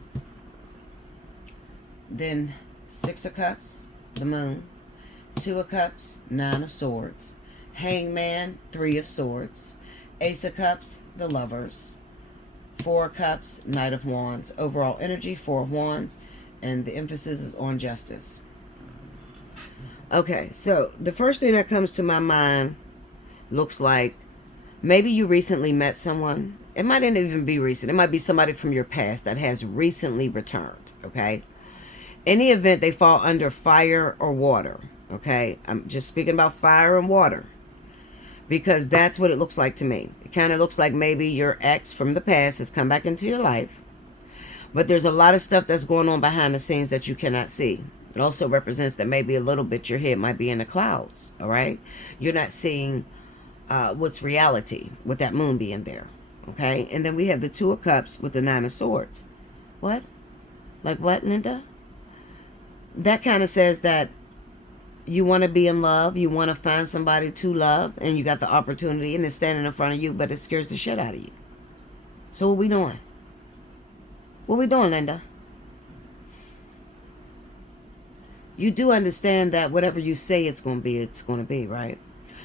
Then Six of Cups, the Moon. Two of Cups, Nine of Swords. Hangman, Three of Swords. Ace of Cups, the Lovers. Four of Cups, Knight of Wands. Overall energy, Four of Wands. And the emphasis is on justice. Okay, so the first thing that comes to my mind looks like maybe you recently met someone. It might not even be recent. It might be somebody from your past that has recently returned, okay? Any event, they fall under fire or water, okay? I'm just speaking about fire and water because that's what it looks like to me. It kind of looks like maybe your ex from the past has come back into your life, but there's a lot of stuff that's going on behind the scenes that you cannot see. It also represents that maybe a little bit your head might be in the clouds, all right? You're not seeing what's reality with that moon being there, okay? And then we have the Two of Cups with the Nine of Swords. What? Like what, Linda? That kind of says that you want to be in love, you want to find somebody to love, and you got the opportunity, and it's standing in front of you, but it scares the shit out of you. So what we doing? What we doing, Linda? You do understand that whatever you say it's going to be, right?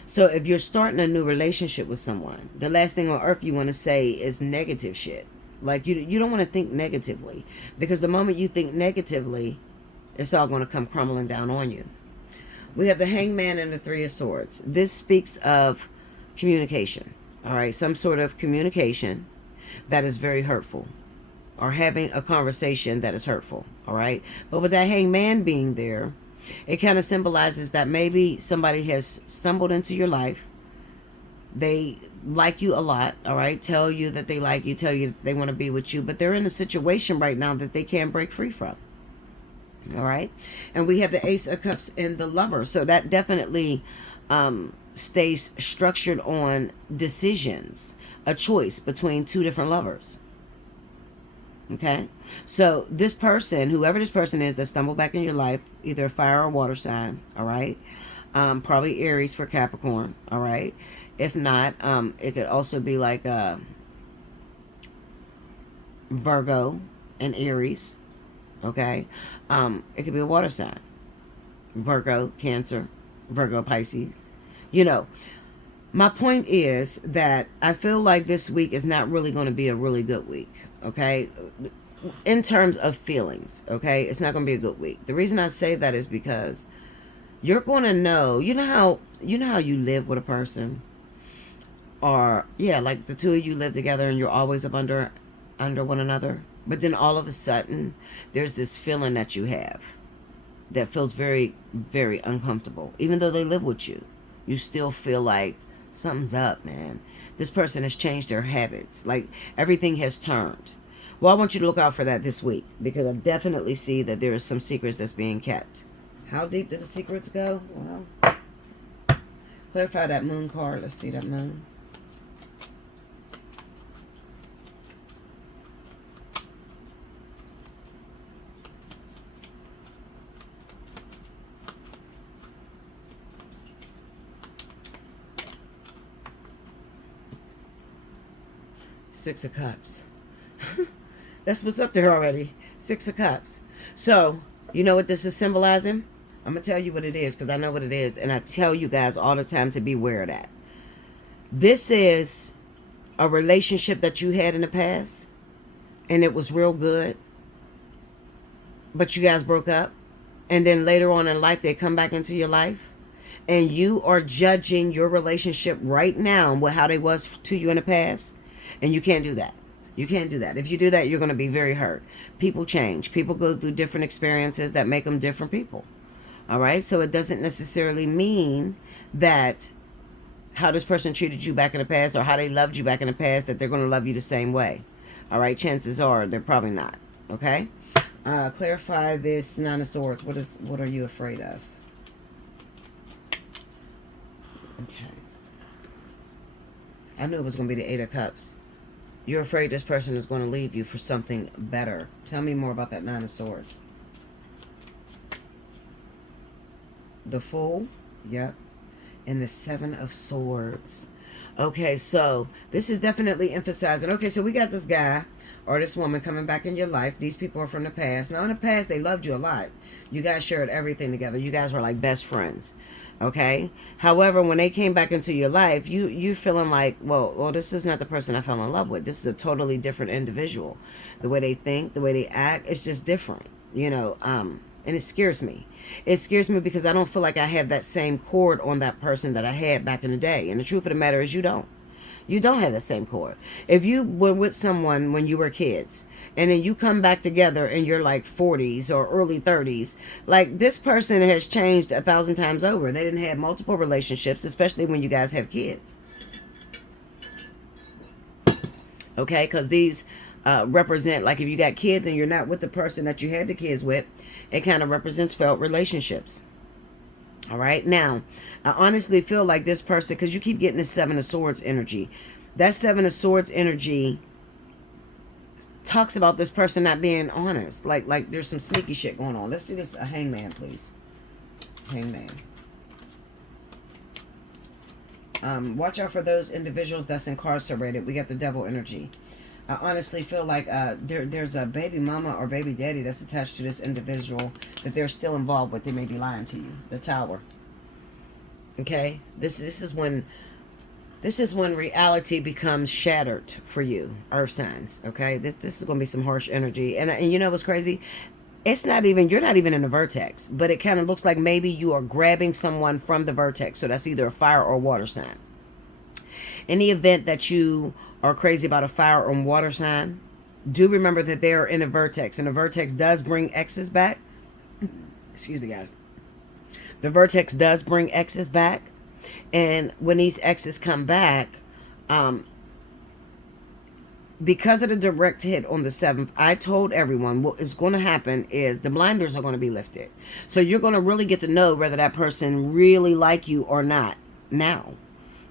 So if you're starting a new relationship with someone, the last thing on earth you want to say is negative shit. Like you don't want to think negatively, because the moment you think negatively, it's all going to come crumbling down on you. We have the Hangman and the Three of Swords. This speaks of communication, all right? Some sort of communication that is very hurtful, or having a conversation that is hurtful, all right? But with that Hangman being there, it kind of symbolizes that maybe somebody has stumbled into your life. They like you a lot, all right? Tell you that they like you, tell you that they want to be with you, but they're in a situation right now that they can't break free from, all right? And we have the Ace of Cups and the Lover. So that definitely stays structured on decisions, a choice between two different lovers. Okay, so this person, whoever this person is that stumbled back in your life, either a fire or water sign, all right, probably Aries for Capricorn, all right. If not, it could also be like Virgo and Aries, okay. It could be a water sign, Virgo, Cancer, Virgo, Pisces. You know, my point is that I feel like this week is not really going to be a really good week, okay? In terms of feelings, okay? It's not going to be a good week. The reason I say that is because you're going to know, you know how you live with a person, or yeah, like the two of you live together and you're always up under one another, but then all of a sudden there's this feeling that you have that feels very, very uncomfortable. Even though they live with you, you still feel like something's up, man. This person has changed their habits. Like everything has turned. Well, I want you to look out for that this week, because I definitely see that there is some secrets that's being kept. How deep do the secrets go? Well, clarify that moon card. Let's see that moon. Six of Cups. That's what's up there already. Six of Cups. So, you know what this is symbolizing? I'm going to tell you what it is, because I know what it is. And I tell you guys all the time to beware of that. This is a relationship that you had in the past, and it was real good, but you guys broke up. And then later on in life, they come back into your life. And you are judging your relationship right now with how they was to you in the past. And you can't do that. You can't do that. If you do that, you're going to be very hurt. People change. People go through different experiences that make them different people. All right? So it doesn't necessarily mean that how this person treated you back in the past or how they loved you back in the past, that they're going to love you the same way. All right? Chances are they're probably not. Okay? Clarify this Nine of Swords. What are you afraid of? Okay. I knew it was going to be the Eight of Cups. You're afraid this person is going to leave you for something better. Tell me more about that Nine of Swords. The Fool. Yep. And the Seven of Swords. Okay, so this is definitely emphasizing. Okay, so we got this guy or this woman coming back in your life. These people are from the past. Now, in the past, they loved you a lot. You guys shared everything together. You guys were like best friends. Okay. However, when they came back into your life, you feeling like, well, this is not the person I fell in love with. This is a totally different individual. The way they think, the way they act, it's just different. You know, and it scares me. It scares me because I don't feel like I have that same cord on that person that I had back in the day. And the truth of the matter is you don't. You don't have the same cord. If you were with someone when you were kids and then you come back together in your like 40s or early 30s, like this person has changed 1,000 times over. They didn't have multiple relationships, especially when you guys have kids. Okay, because these represent, like if you got kids and you're not with the person that you had the kids with, it kind of represents failed relationships. All right. Now, I honestly feel like this person, because you keep getting this Seven of Swords energy. That Seven of Swords energy talks about this person not being honest. Like there's some sneaky shit going on. Let's see this. A Hangman, please. Hangman. Watch out for those individuals that's incarcerated. We got the Devil energy. I honestly feel like there's a baby mama or baby daddy that's attached to this individual that they're still involved with. They may be lying to you. The Tower. Okay? This is when reality becomes shattered for you, earth signs. Okay? This is going to be some harsh energy. And you know what's crazy? It's not even, you're not even in the vertex, but it kind of looks like maybe you are grabbing someone from the vertex. So that's either a fire or water sign. In the event that you are crazy about a fire or water sign, do remember that they are in a vertex, and the vertex does bring exes back. Excuse me, guys. The vertex does bring exes back, and when these exes come back, because of the direct hit on the 7th, I told everyone what is going to happen is the blinders are going to be lifted. So you're going to really get to know whether that person really like you or not now.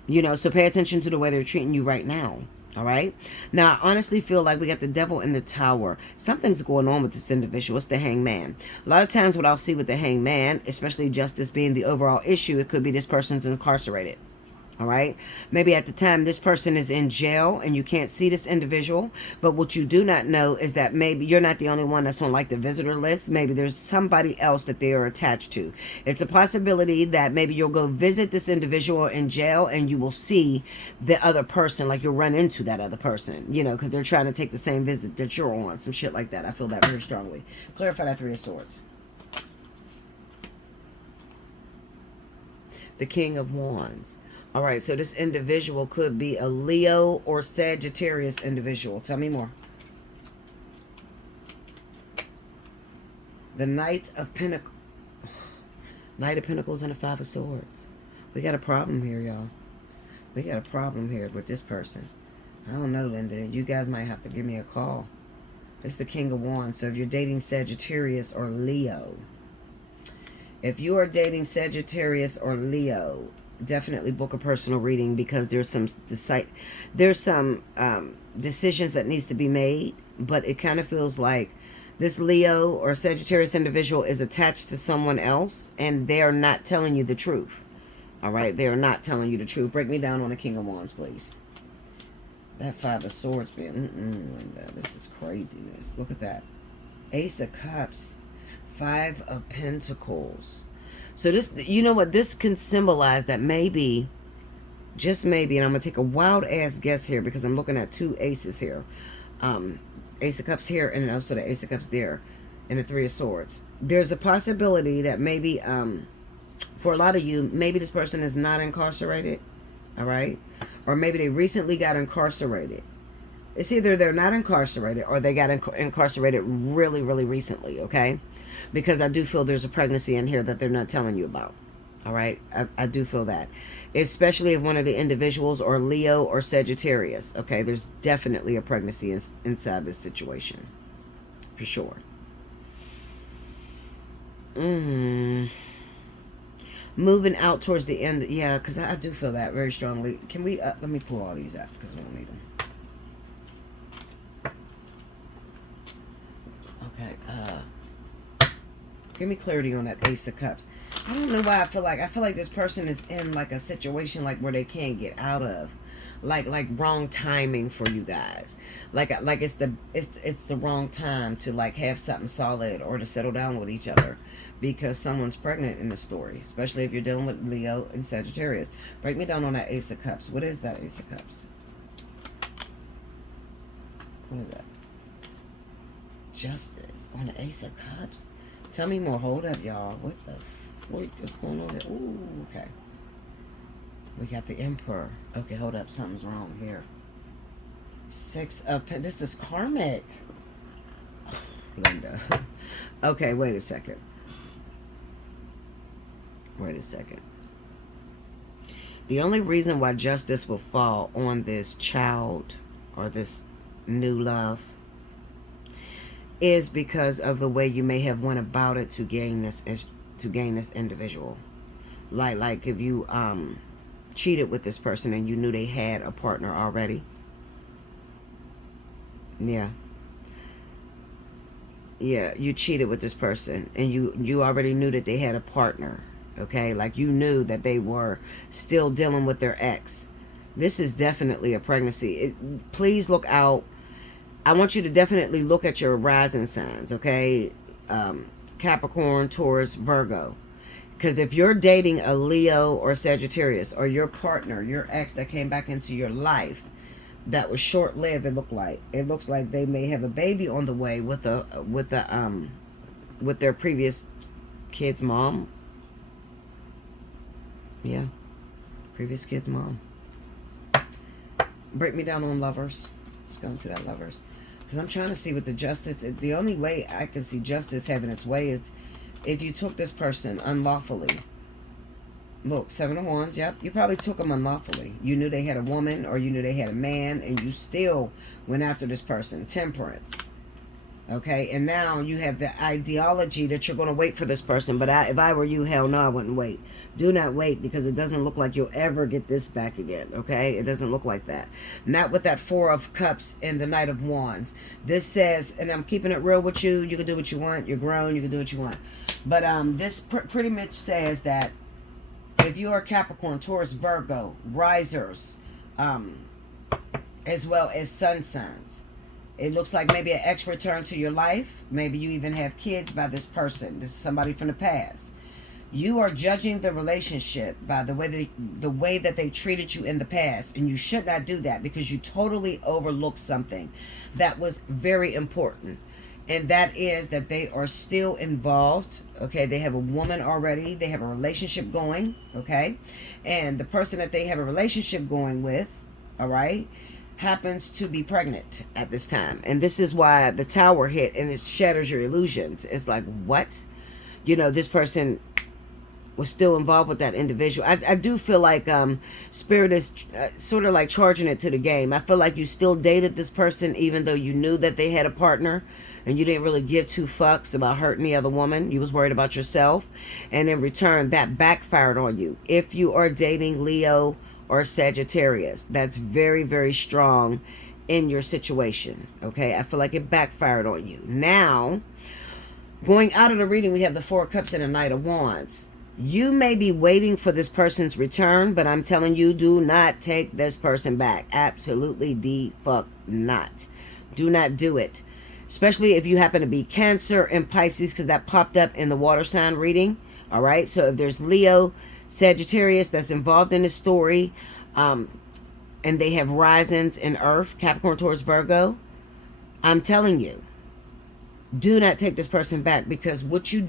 You know, so pay attention to the way they're treating you right now. All right. Now, I honestly feel like we got the Devil in the Tower. Something's going on with this individual. It's the Hangman. A lot of times what I'll see with the Hangman, especially justice being the overall issue, it could be this person's incarcerated. All right. Maybe at the time this person is in jail and you can't see this individual. But what you do not know is that maybe you're not the only one that's on like the visitor list. Maybe there's somebody else that they are attached to. It's a possibility that maybe you'll go visit this individual in jail and you will see the other person. Like you'll run into that other person, you know, because they're trying to take the same visit that you're on. Some shit like that. I feel that very strongly. Clarify that Three of Swords. The King of Wands. All right, so this individual could be a Leo or Sagittarius individual. Tell me more. The Knight of Pentacles. Knight of Pentacles and the Five of Swords. We got a problem here, y'all. We got a problem here with this person. I don't know, Linda. You guys might have to give me a call. It's the King of Wands. So if you're dating Sagittarius or Leo. If you are dating Sagittarius or Leo, definitely book a personal reading because there's some decisions that needs to be made, but it kind of feels like this Leo or Sagittarius individual is attached to someone else and they are not telling you the truth. All right, they are not telling you the truth. Break me down on the King of Wands, please. That Five of Swords, man. Linda, this is craziness. Look at that. Ace of Cups, Five of Pentacles. So this, you know what, this can symbolize that maybe, just maybe, and I'm going to take a wild ass guess here because I'm looking at two aces here. Ace of Cups here and also the Ace of Cups there and the Three of Swords. There's a possibility that maybe, for a lot of you, maybe this person is not incarcerated, all right? Or maybe they recently got incarcerated, It's either they're not incarcerated or they got incarcerated really, really recently, okay? Because I do feel there's a pregnancy in here that they're not telling you about. All right? I do feel that. Especially if one of the individuals are Leo or Sagittarius, okay? There's definitely a pregnancy inside this situation. For sure. Moving out towards the end. Yeah, because I do feel that very strongly. Can we, let me pull all these out because we don't need them. Okay, give me clarity on that Ace of Cups. I don't know why I feel like this person is in like a situation like where they can't get out of. Like wrong timing for you guys. Like it's the wrong time to like have something solid or to settle down with each other. Because someone's pregnant in the story, especially if you're dealing with Leo and Sagittarius. Break me down on that Ace of Cups. What is that Ace of Cups? What is that? Justice on the Ace of Cups. Tell me more. Hold up, y'all. What is going on there? Ooh, okay. We got the Emperor. Okay, hold up. Something's wrong here. Six of Pentacles. This is karmic. Oh, Linda. Okay, wait a second. Wait a second. The only reason why justice will fall on this child or this new love is because of the way you may have went about it to gain this individual. Like if you cheated with this person and you knew they had a partner already. Yeah, you cheated with this person and you already knew that they had a partner. Okay, like you knew that they were still dealing with their ex. This is definitely a pregnancy. Please look out. I want you to definitely look at your rising signs, okay? Capricorn, Taurus, Virgo. Because if you're dating a Leo or Sagittarius or your partner, your ex that came back into your life, that was short-lived, it looks like they may have a baby on the way with their previous kid's mom. Yeah, previous kid's mom. Break me down on lovers. Let's go into that lovers. Because I'm trying to see what the justice... The only way I can see justice having its way is if you took this person unlawfully. Look, 7 of Wands, yep. You probably took them unlawfully. You knew they had a woman or you knew they had a man and you still went after this person. Temperance. Okay, and now you have the ideology that you're going to wait for this person. But if I were you, hell no, I wouldn't wait. Do not wait because it doesn't look like you'll ever get this back again. Okay, it doesn't look like that. Not with that 4 of Cups and the Knight of Wands. This says, and I'm keeping it real with you. You can do what you want. You're grown. You can do what you want. But this pretty much says that if you are Capricorn, Taurus, Virgo, risers, as well as sun signs. It looks like maybe an ex returned to your life. Maybe you even have kids by this person. This is somebody from the past. You are judging the relationship by the way that they treated you in the past. And you should not do that because you totally overlooked something that was very important. And that is that they are still involved. Okay, they have a woman already. They have a relationship going. Okay, and the person that they have a relationship going with, all right, happens to be pregnant at this time. And this is why the Tower hit and it shatters your illusions. It's like, what? You know, this person was still involved with that individual. I do feel like Spirit is sort of like charging it to the game. I feel like you still dated this person even though you knew that they had a partner and you didn't really give 2 fucks about hurting the other woman. You was worried about yourself. And in return, that backfired on you. If you are dating Leo or Sagittarius, that's very, very strong in your situation. Okay, I feel like it backfired on you. Now, going out of the reading, we have the 4 of Cups and the Knight of Wands. You may be waiting for this person's return, but I'm telling you, do not take this person back. Absolutely the fuck not. Do not do it. Especially if you happen to be Cancer and Pisces, because that popped up in the water sign reading. All right, so if there's Leo, Sagittarius that's involved in the story, and they have risings in Earth, Capricorn, Taurus, Virgo, I'm telling you, do not take this person back, because what you're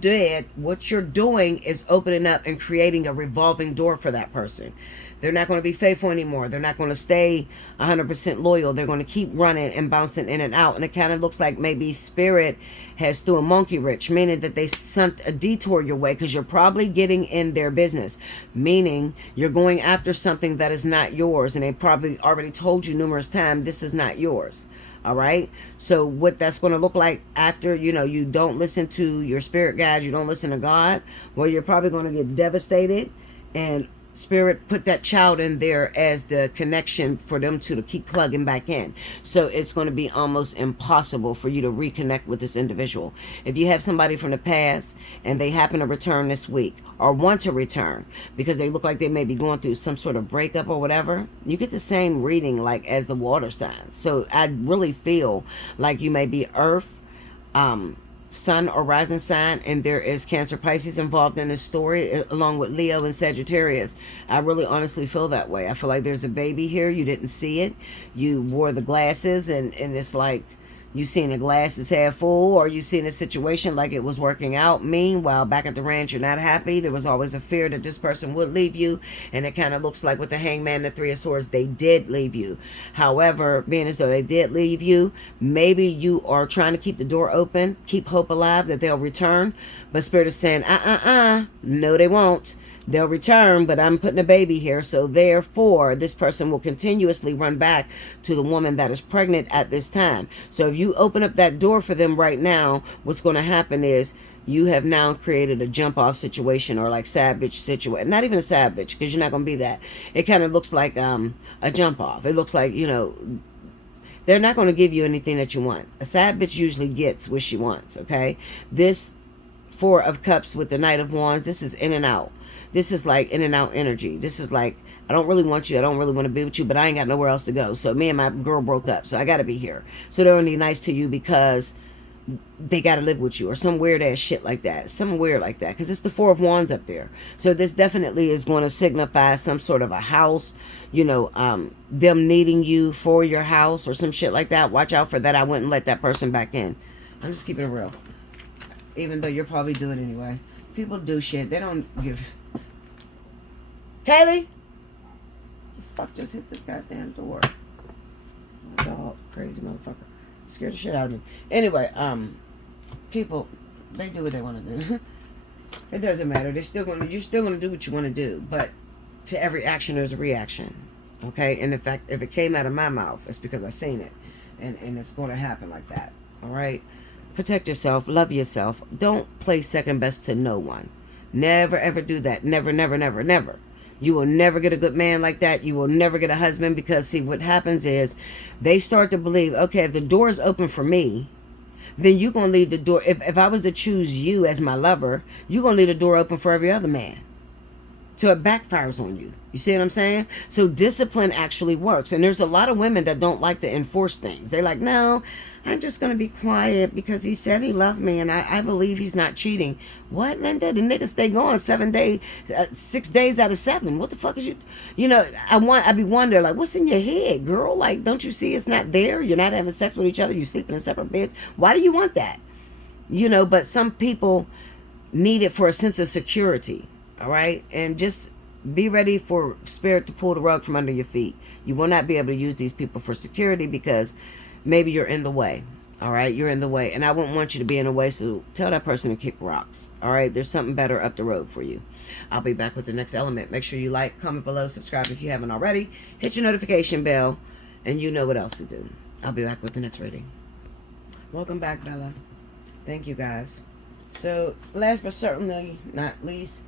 doing is opening up and creating a revolving door for that person. They're not going to be faithful anymore. They're not going to stay 100% loyal. They're going to keep running and bouncing in and out. And it kind of looks like maybe spirit has threw a monkey wrench, meaning that they sent a detour your way, because you're probably getting in their business, meaning you're going after something that is not yours. And they probably already told you numerous times, this is not yours. All right. So what that's going to look like after, you don't listen to your spirit guides, you don't listen to God, well, you're probably going to get devastated, and spirit put that child in there as the connection for them to keep plugging back in. So it's going to be almost impossible for you to reconnect with this individual. If you have somebody from the past and they happen to return this week, or want to return because they look like they may be going through some sort of breakup or whatever, you get the same reading like as the water signs. So I really feel like you may be earth, sun or rising sign, and there is Cancer, Pisces involved in this story, along with Leo and Sagittarius. I really honestly feel that way. I feel like there's a baby here. You didn't see it. You wore the glasses, and it's like you seen the glasses half full, or you seen a situation like it was working out. Meanwhile, back at the ranch, you're not happy. There was always a fear that this person would leave you, and it kind of looks like with the Hangman and the Three of Swords, they did leave you. However, being as though they did leave you, maybe you are trying to keep the door open, keep hope alive that they'll return, but Spirit is saying, no, they won't. They'll return, but I'm putting a baby here. So therefore, this person will continuously run back to the woman that is pregnant at this time. So if you open up that door for them right now, what's going to happen is you have now created a jump off situation, or like sad bitch situation. Not even a sad bitch, because you're not going to be that. It kind of looks like a jump off. It looks like, they're not going to give you anything that you want. A sad bitch usually gets what she wants, okay? This Four of Cups with the Knight of Wands, this is in and out. This is like in and out energy. This is like, I don't really want you. I don't really want to be with you, but I ain't got nowhere else to go. So me and my girl broke up, so I got to be here. So they're only nice to you because they got to live with you, or some weird ass shit like that. Something weird like that, because it's the Four of Wands up there. So this definitely is going to signify some sort of a house, them needing you for your house or some shit like that. Watch out for that. I wouldn't let that person back in. I'm just keeping it real. Even though you're probably doing it anyway. People do shit. They don't give... Kaylee? The fuck just hit this goddamn door? My dog, crazy motherfucker. Scared the shit out of me. Anyway, people, they do what they want to do. It doesn't matter. You're still gonna do what you want to do. But to every action, there's a reaction. Okay? And in fact, if it came out of my mouth, it's because I seen it. And it's going to happen like that. Alright? Protect yourself. Love yourself. Don't play second best to no one. Never, ever do that. Never, never, never, never. You will never get a good man like that. You will never get a husband, because see, what happens is they start to believe, okay, if the door is open for me, then you're going to leave the door. If I was to choose you as my lover, you're going to leave the door open for every other man. So it backfires on you. You see what I'm saying? So discipline actually works. And there's a lot of women that don't like to enforce things. They're like, no, I'm just going to be quiet because he said he loved me and I believe he's not cheating. What, Linda? The nigga stay going 7 days, 6 days out of 7. What the fuck is I be wondering, like, what's in your head, girl? Like, don't you see it's not there? You're not having sex with each other. You're sleeping in separate beds. Why do you want that? But some people need it for a sense of security. All right. And just be ready for spirit to pull the rug from under your feet. You will not be able to use these people for security because maybe you're in the way. All right. You're in the way. And I wouldn't want you to be in the way. So tell that person to kick rocks. All right. There's something better up the road for you. I'll be back with the next element. Make sure you like, comment below, subscribe if you haven't already. Hit your notification bell and you know what else to do. I'll be back with the next reading. Welcome back, Bella. Thank you, guys. So last but certainly not least,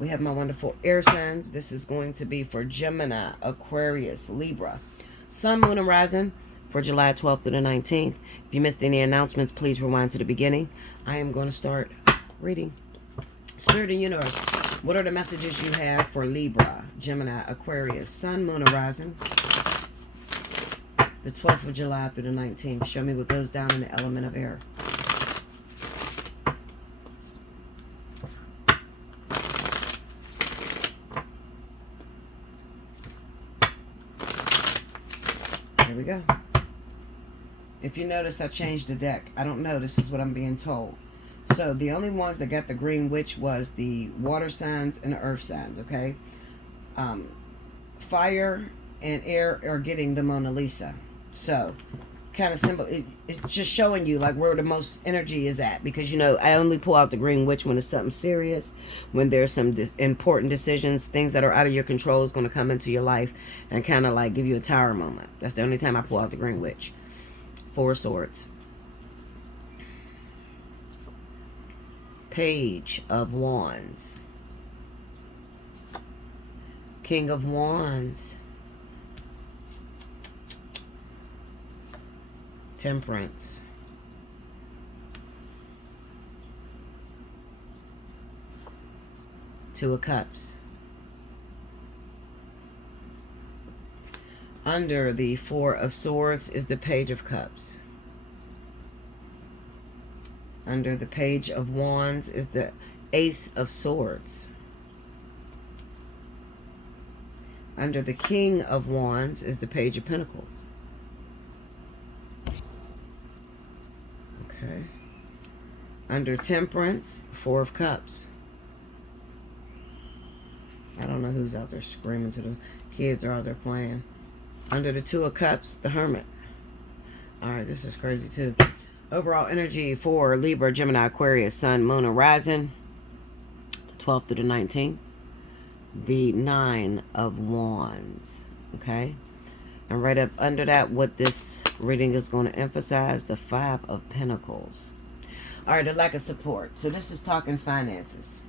we have my wonderful air signs. This is going to be for Gemini, Aquarius, Libra, Sun, Moon, and Rising for July 12th to the 19th. If you missed any announcements, please rewind to the beginning. I am going to start reading. Spirit and Universe, what are the messages you have for Libra, Gemini, Aquarius, Sun, Moon, and Rising, the 12th of July through the 19th? Show me what goes down in the element of air. Here we go. If you notice, I changed the deck. I don't know. This is what I'm being told. So the only ones that got the green witch was the water signs and the earth signs, okay? Fire and air are getting the Mona Lisa. So kind of simple. It's just showing you like where the most energy is at, because you know I only pull out the green witch when it's something serious, when there's some important decisions, things that are out of your control is going to come into your life and kind of like give you a tower moment. That's the only time I pull out the green witch. Four of Swords, Page of Wands, King of Wands, Temperance, Two of Cups. Under the Four of Swords is the Page of Cups. Under the Page of Wands is the Ace of Swords. Under the King of Wands is the Page of Pentacles. Okay. Under Temperance, Four of Cups. I don't know who's out there screaming to the kids or out there playing. Under the Two of Cups, the Hermit. Alright, this is crazy too. Overall energy for Libra, Gemini, Aquarius, Sun, Moon, and Rising. The 12th through the 19th. The Nine of Wands. Okay. And right up under that, what this reading is going to emphasize, the Five of Pentacles. Alright, the lack of support. So this is talking finances.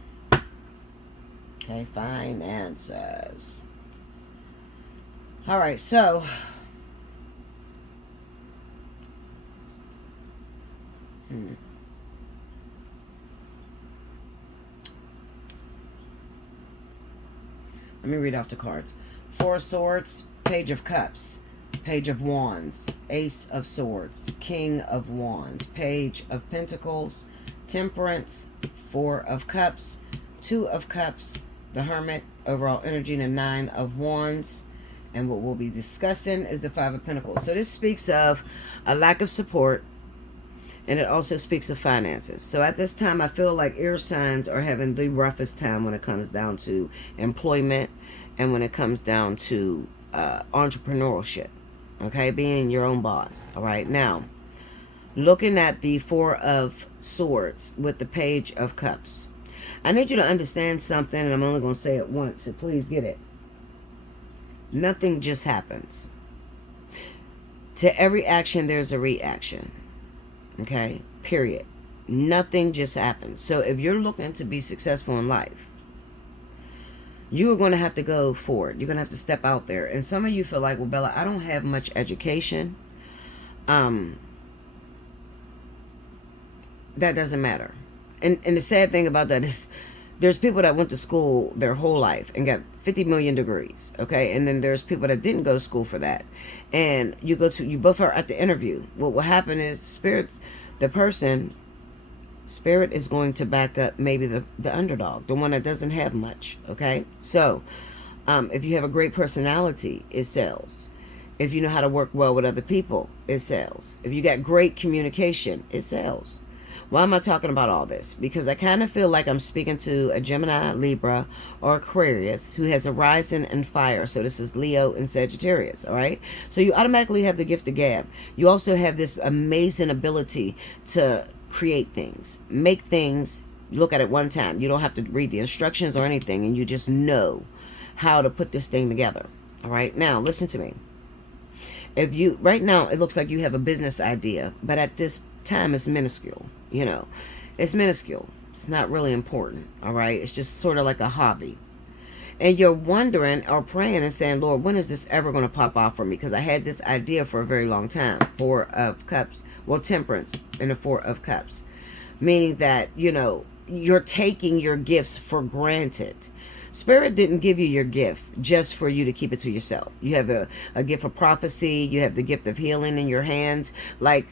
Okay, finances. Alright, so let me read off the cards. Four of Swords, Page of Cups, Page of Wands, Ace of Swords, King of Wands, Page of Pentacles, Temperance, Four of Cups, Two of Cups, the Hermit, overall energy, and the Nine of Wands. And what we'll be discussing is the Five of Pentacles. So this speaks of a lack of support, and it also speaks of finances. So at this time, I feel like air signs are having the roughest time when it comes down to employment and when it comes down to entrepreneurship. Okay, being your own boss. All right, now looking at the Four of Swords with the Page of Cups, I need you to understand something, and I'm only going to say it once, so please get it. Nothing just happens. To every action, there's a reaction. Okay? Period. Nothing just happens. So if you're looking to be successful in life, you are going to have to go for it. You're going to have to step out there. And some of you feel like, well, Bella, I don't have much education. That doesn't matter. And the sad thing about that is there's people that went to school their whole life and got 50 million degrees, okay? And then there's people that didn't go to school for that. And you both are at the interview. What will happen is Spirit is going to back up maybe the underdog, the one that doesn't have much, okay? So if you have a great personality, it sells. If you know how to work well with other people, it sells. If you got great communication, it sells. Why am I talking about all this? Because I kind of feel like I'm speaking to a Gemini, Libra, or Aquarius who has a rising in fire. So this is Leo and Sagittarius, all right? So you automatically have the gift of gab. You also have this amazing ability to create things, make things, look at it one time. You don't have to read the instructions or anything, and you just know how to put this thing together, all right? Now, listen to me. Right now, it looks like you have a business idea, but at this time it's minuscule. You know, it's minuscule. It's not really important. All right. It's just sort of like a hobby. And you're wondering or praying and saying, Lord, when is this ever going to pop off for me? Because I had this idea for a very long time. Four of Cups. Well, Temperance and the Four of Cups. Meaning that, you know, you're taking your gifts for granted. Spirit didn't give you your gift just for you to keep it to yourself. You have a gift of prophecy. You have the gift of healing in your hands. Like,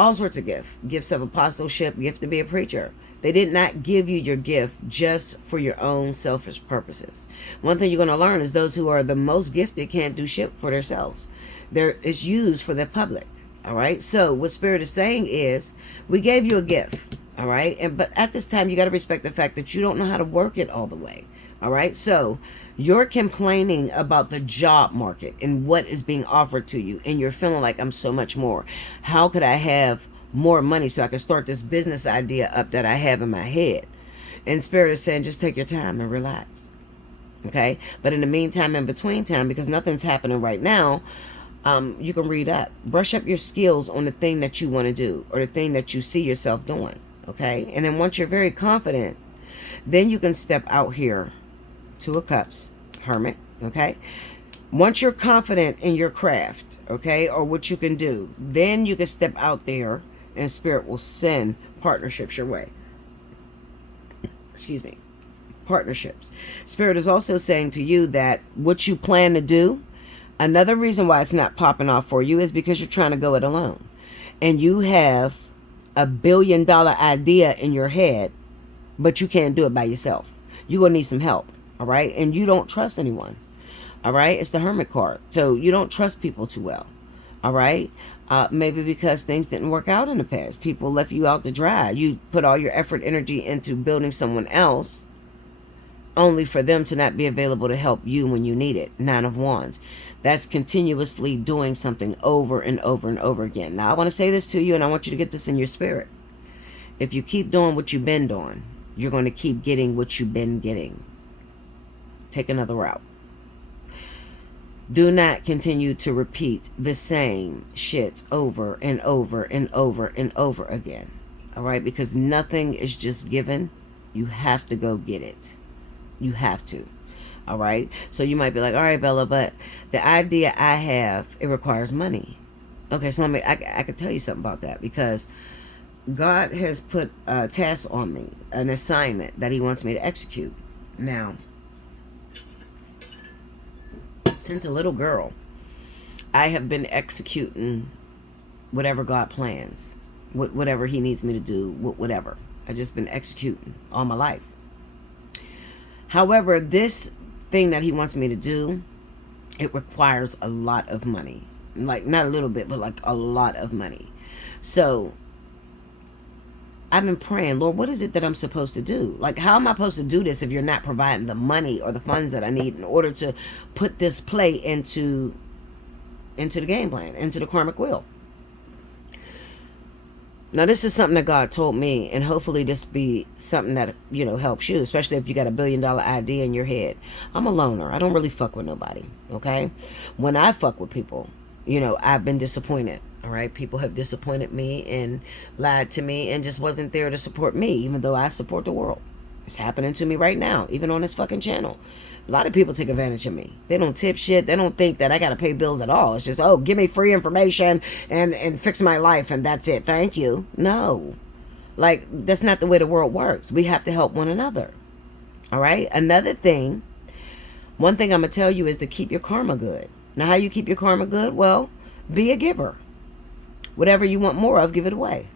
all sorts of gifts of apostleship, gift to be a preacher. They did not give you your gift just for your own selfish purposes. One thing you're going to learn is those who are the most gifted can't do shit for themselves. It's used for the public. All right. So what Spirit is saying is, we gave you a gift. All right. But at this time, you got to respect the fact that you don't know how to work it all the way. All right. So you're complaining about the job market and what is being offered to you. And you're feeling like, I'm so much more. How could I have more money so I can start this business idea up that I have in my head? And Spirit is saying, just take your time and relax. Okay. But in the meantime, in between time, because nothing's happening right now, you can read up, brush up your skills on the thing that you want to do or the thing that you see yourself doing. Okay. And then once you're very confident, then you can step out here. Two of Cups, Hermit. Okay. Once you're confident in your craft, okay, or what you can do, then you can step out there and Spirit will send partnerships your way. Excuse me. Partnerships. Spirit is also saying to you that what you plan to do, another reason why it's not popping off for you is because you're trying to go it alone. And you have a $1 billion idea in your head, but you can't do it by yourself. You're going to need some help. All right. And you don't trust anyone. All right. It's the Hermit card. So you don't trust people too well. All right. Maybe because things didn't work out in the past. People left you out to dry. You put all your effort, energy into building someone else, only for them to not be available to help you when you need it. Nine of Wands. That's continuously doing something over and over and over again. Now, I want to say this to you, and I want you to get this in your spirit. If you keep doing what you've been doing, you're going to keep getting what you've been getting. Take another route. Do not continue to repeat the same shit over and over and over and over again. All right? Because nothing is just given. You have to go get it. You have to. All right. So you might be like, all right, Bella, but the idea I have, it requires money. Okay. So I could tell you something about that, because God has put a task on me, an assignment that he wants me to execute. Now, since a little girl, I have been executing whatever God plans, whatever he needs me to do, whatever. I've just been executing all my life. However, this thing that he wants me to do, it requires a lot of money. Like, not a little bit, but like a lot of money. So I've been praying, Lord, what is it that I'm supposed to do? Like, how am I supposed to do this if you're not providing the money or the funds that I need in order to put this play into the game plan, into the karmic wheel? Now, this is something that God told me, and hopefully this be something that, you know, helps you, especially if you got a $1 billion idea in your head. I'm a loner. I don't really fuck with nobody, okay? When I fuck with people, you know, I've been disappointed, all right? People have disappointed me and lied to me and just wasn't there to support me, even though I support the world. It's happening to me right now, even on this fucking channel. A lot of people take advantage of me. They don't tip shit. They don't think that I got to pay bills at all. It's just, oh, give me free information and fix my life and that's it. Thank you. No. Like, that's not the way the world works. We have to help one another. All right? Another thing, one thing I'm going to tell you is to keep your karma good. Now, how you keep your karma good? Well, be a giver. Whatever you want more of, give it away.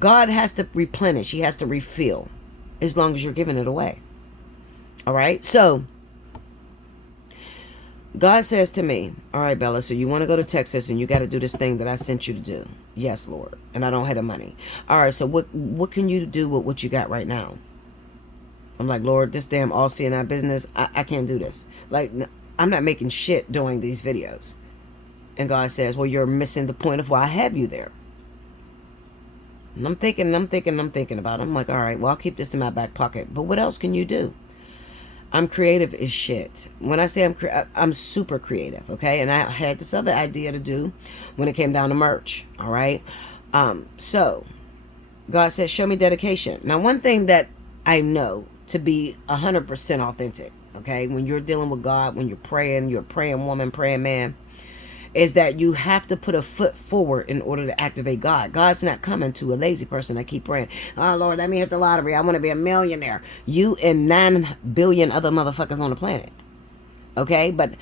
God has to replenish. He has to refill as long as you're giving it away. All right. So God says to me, all right, Bella, so you want to go to Texas and you got to do this thing that I sent you to do. Yes, Lord. And I don't have the money. All right. So what can you do with what you got right now? I'm like, Lord, this damn Allseeingeyetarot business, I can't do this. Like, I'm not making shit doing these videos. And God says, well, you're missing the point of why I have you there. And I'm thinking about it. I'm like, all right, well, I'll keep this in my back pocket. But what else can you do? I'm creative as shit. When I say I'm super creative, okay? And I had this other idea to do when it came down to merch, all right? So God says, show me dedication. Now, one thing that I know to be 100% authentic, okay? When you're dealing with God, when you're a praying woman, praying man, is that you have to put a foot forward in order to activate God. God's not coming to a lazy person that keep praying, oh, Lord, let me hit the lottery. I want to be a millionaire. You and 9 billion other motherfuckers on the planet. Okay? But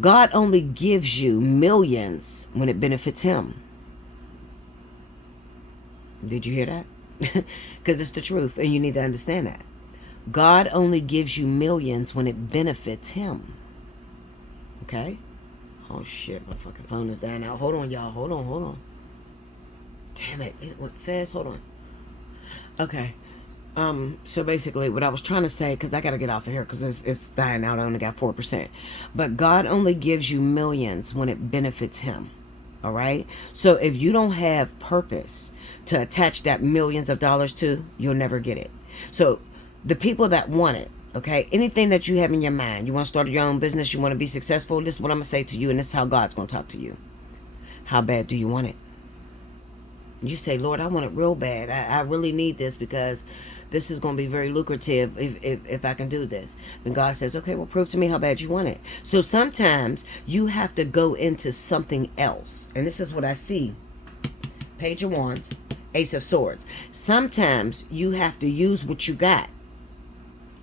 God only gives you millions when it benefits him. Did you hear that? Because it's the truth, and you need to understand that. God only gives you millions when it benefits him. Okay? Oh shit, my fucking phone is dying out. Hold on, y'all. Hold on. Damn it, it went fast. Hold on. Okay. So basically what I was trying to say, because I got to get off of here because it's dying out. I only got 4%. But God only gives you millions when it benefits him. All right. So if you don't have purpose to attach that millions of dollars to, you'll never get it. So the people that want it, okay, anything that you have in your mind, you want to start your own business, you want to be successful, this is what I'm going to say to you, and this is how God's going to talk to you. How bad do you want it? You say, Lord, I want it real bad. I really need this because this is going to be very lucrative if I can do this. Then God says, okay, well, prove to me how bad you want it. So sometimes you have to go into something else. And this is what I see. Page of Wands, Ace of Swords. Sometimes you have to use what you got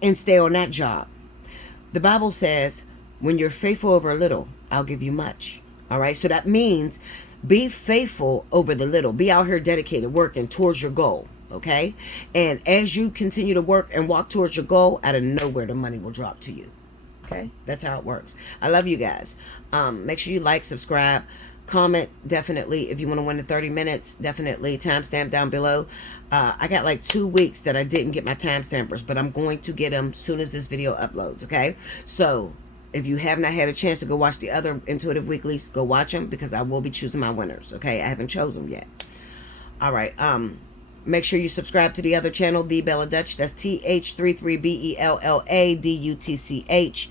and stay on that job. The Bible says, when you're faithful over a little, I'll give you much. All right. So that means be faithful over the little. Be out here dedicated, working towards your goal. Okay. And as you continue to work and walk towards your goal, out of nowhere, the money will drop to you. Okay. That's how it works. I love you guys. Make sure you like, subscribe, comment. Definitely. If you want to win the 30 minutes, definitely timestamp down below. I got like 2 weeks that I didn't get my timestampers, but I'm going to get them as soon as this video uploads. Okay. So if you have not had a chance to go watch the other Intuitive Weeklies, go watch them because I will be choosing my winners. Okay, I haven't chosen them yet. All right. Make sure you subscribe to the other channel, The Bella Dutch. That's TH33BELLADUTCH.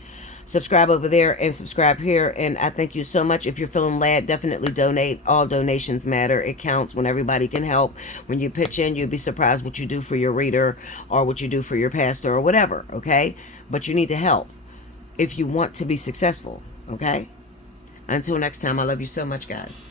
Subscribe over there and subscribe here. And I thank you so much. If you're feeling led, definitely donate. All donations matter. It counts when everybody can help. When you pitch in, you'd be surprised what you do for your reader or what you do for your pastor or whatever. Okay, but you need to help if you want to be successful. Okay, until next time, I love you so much, guys.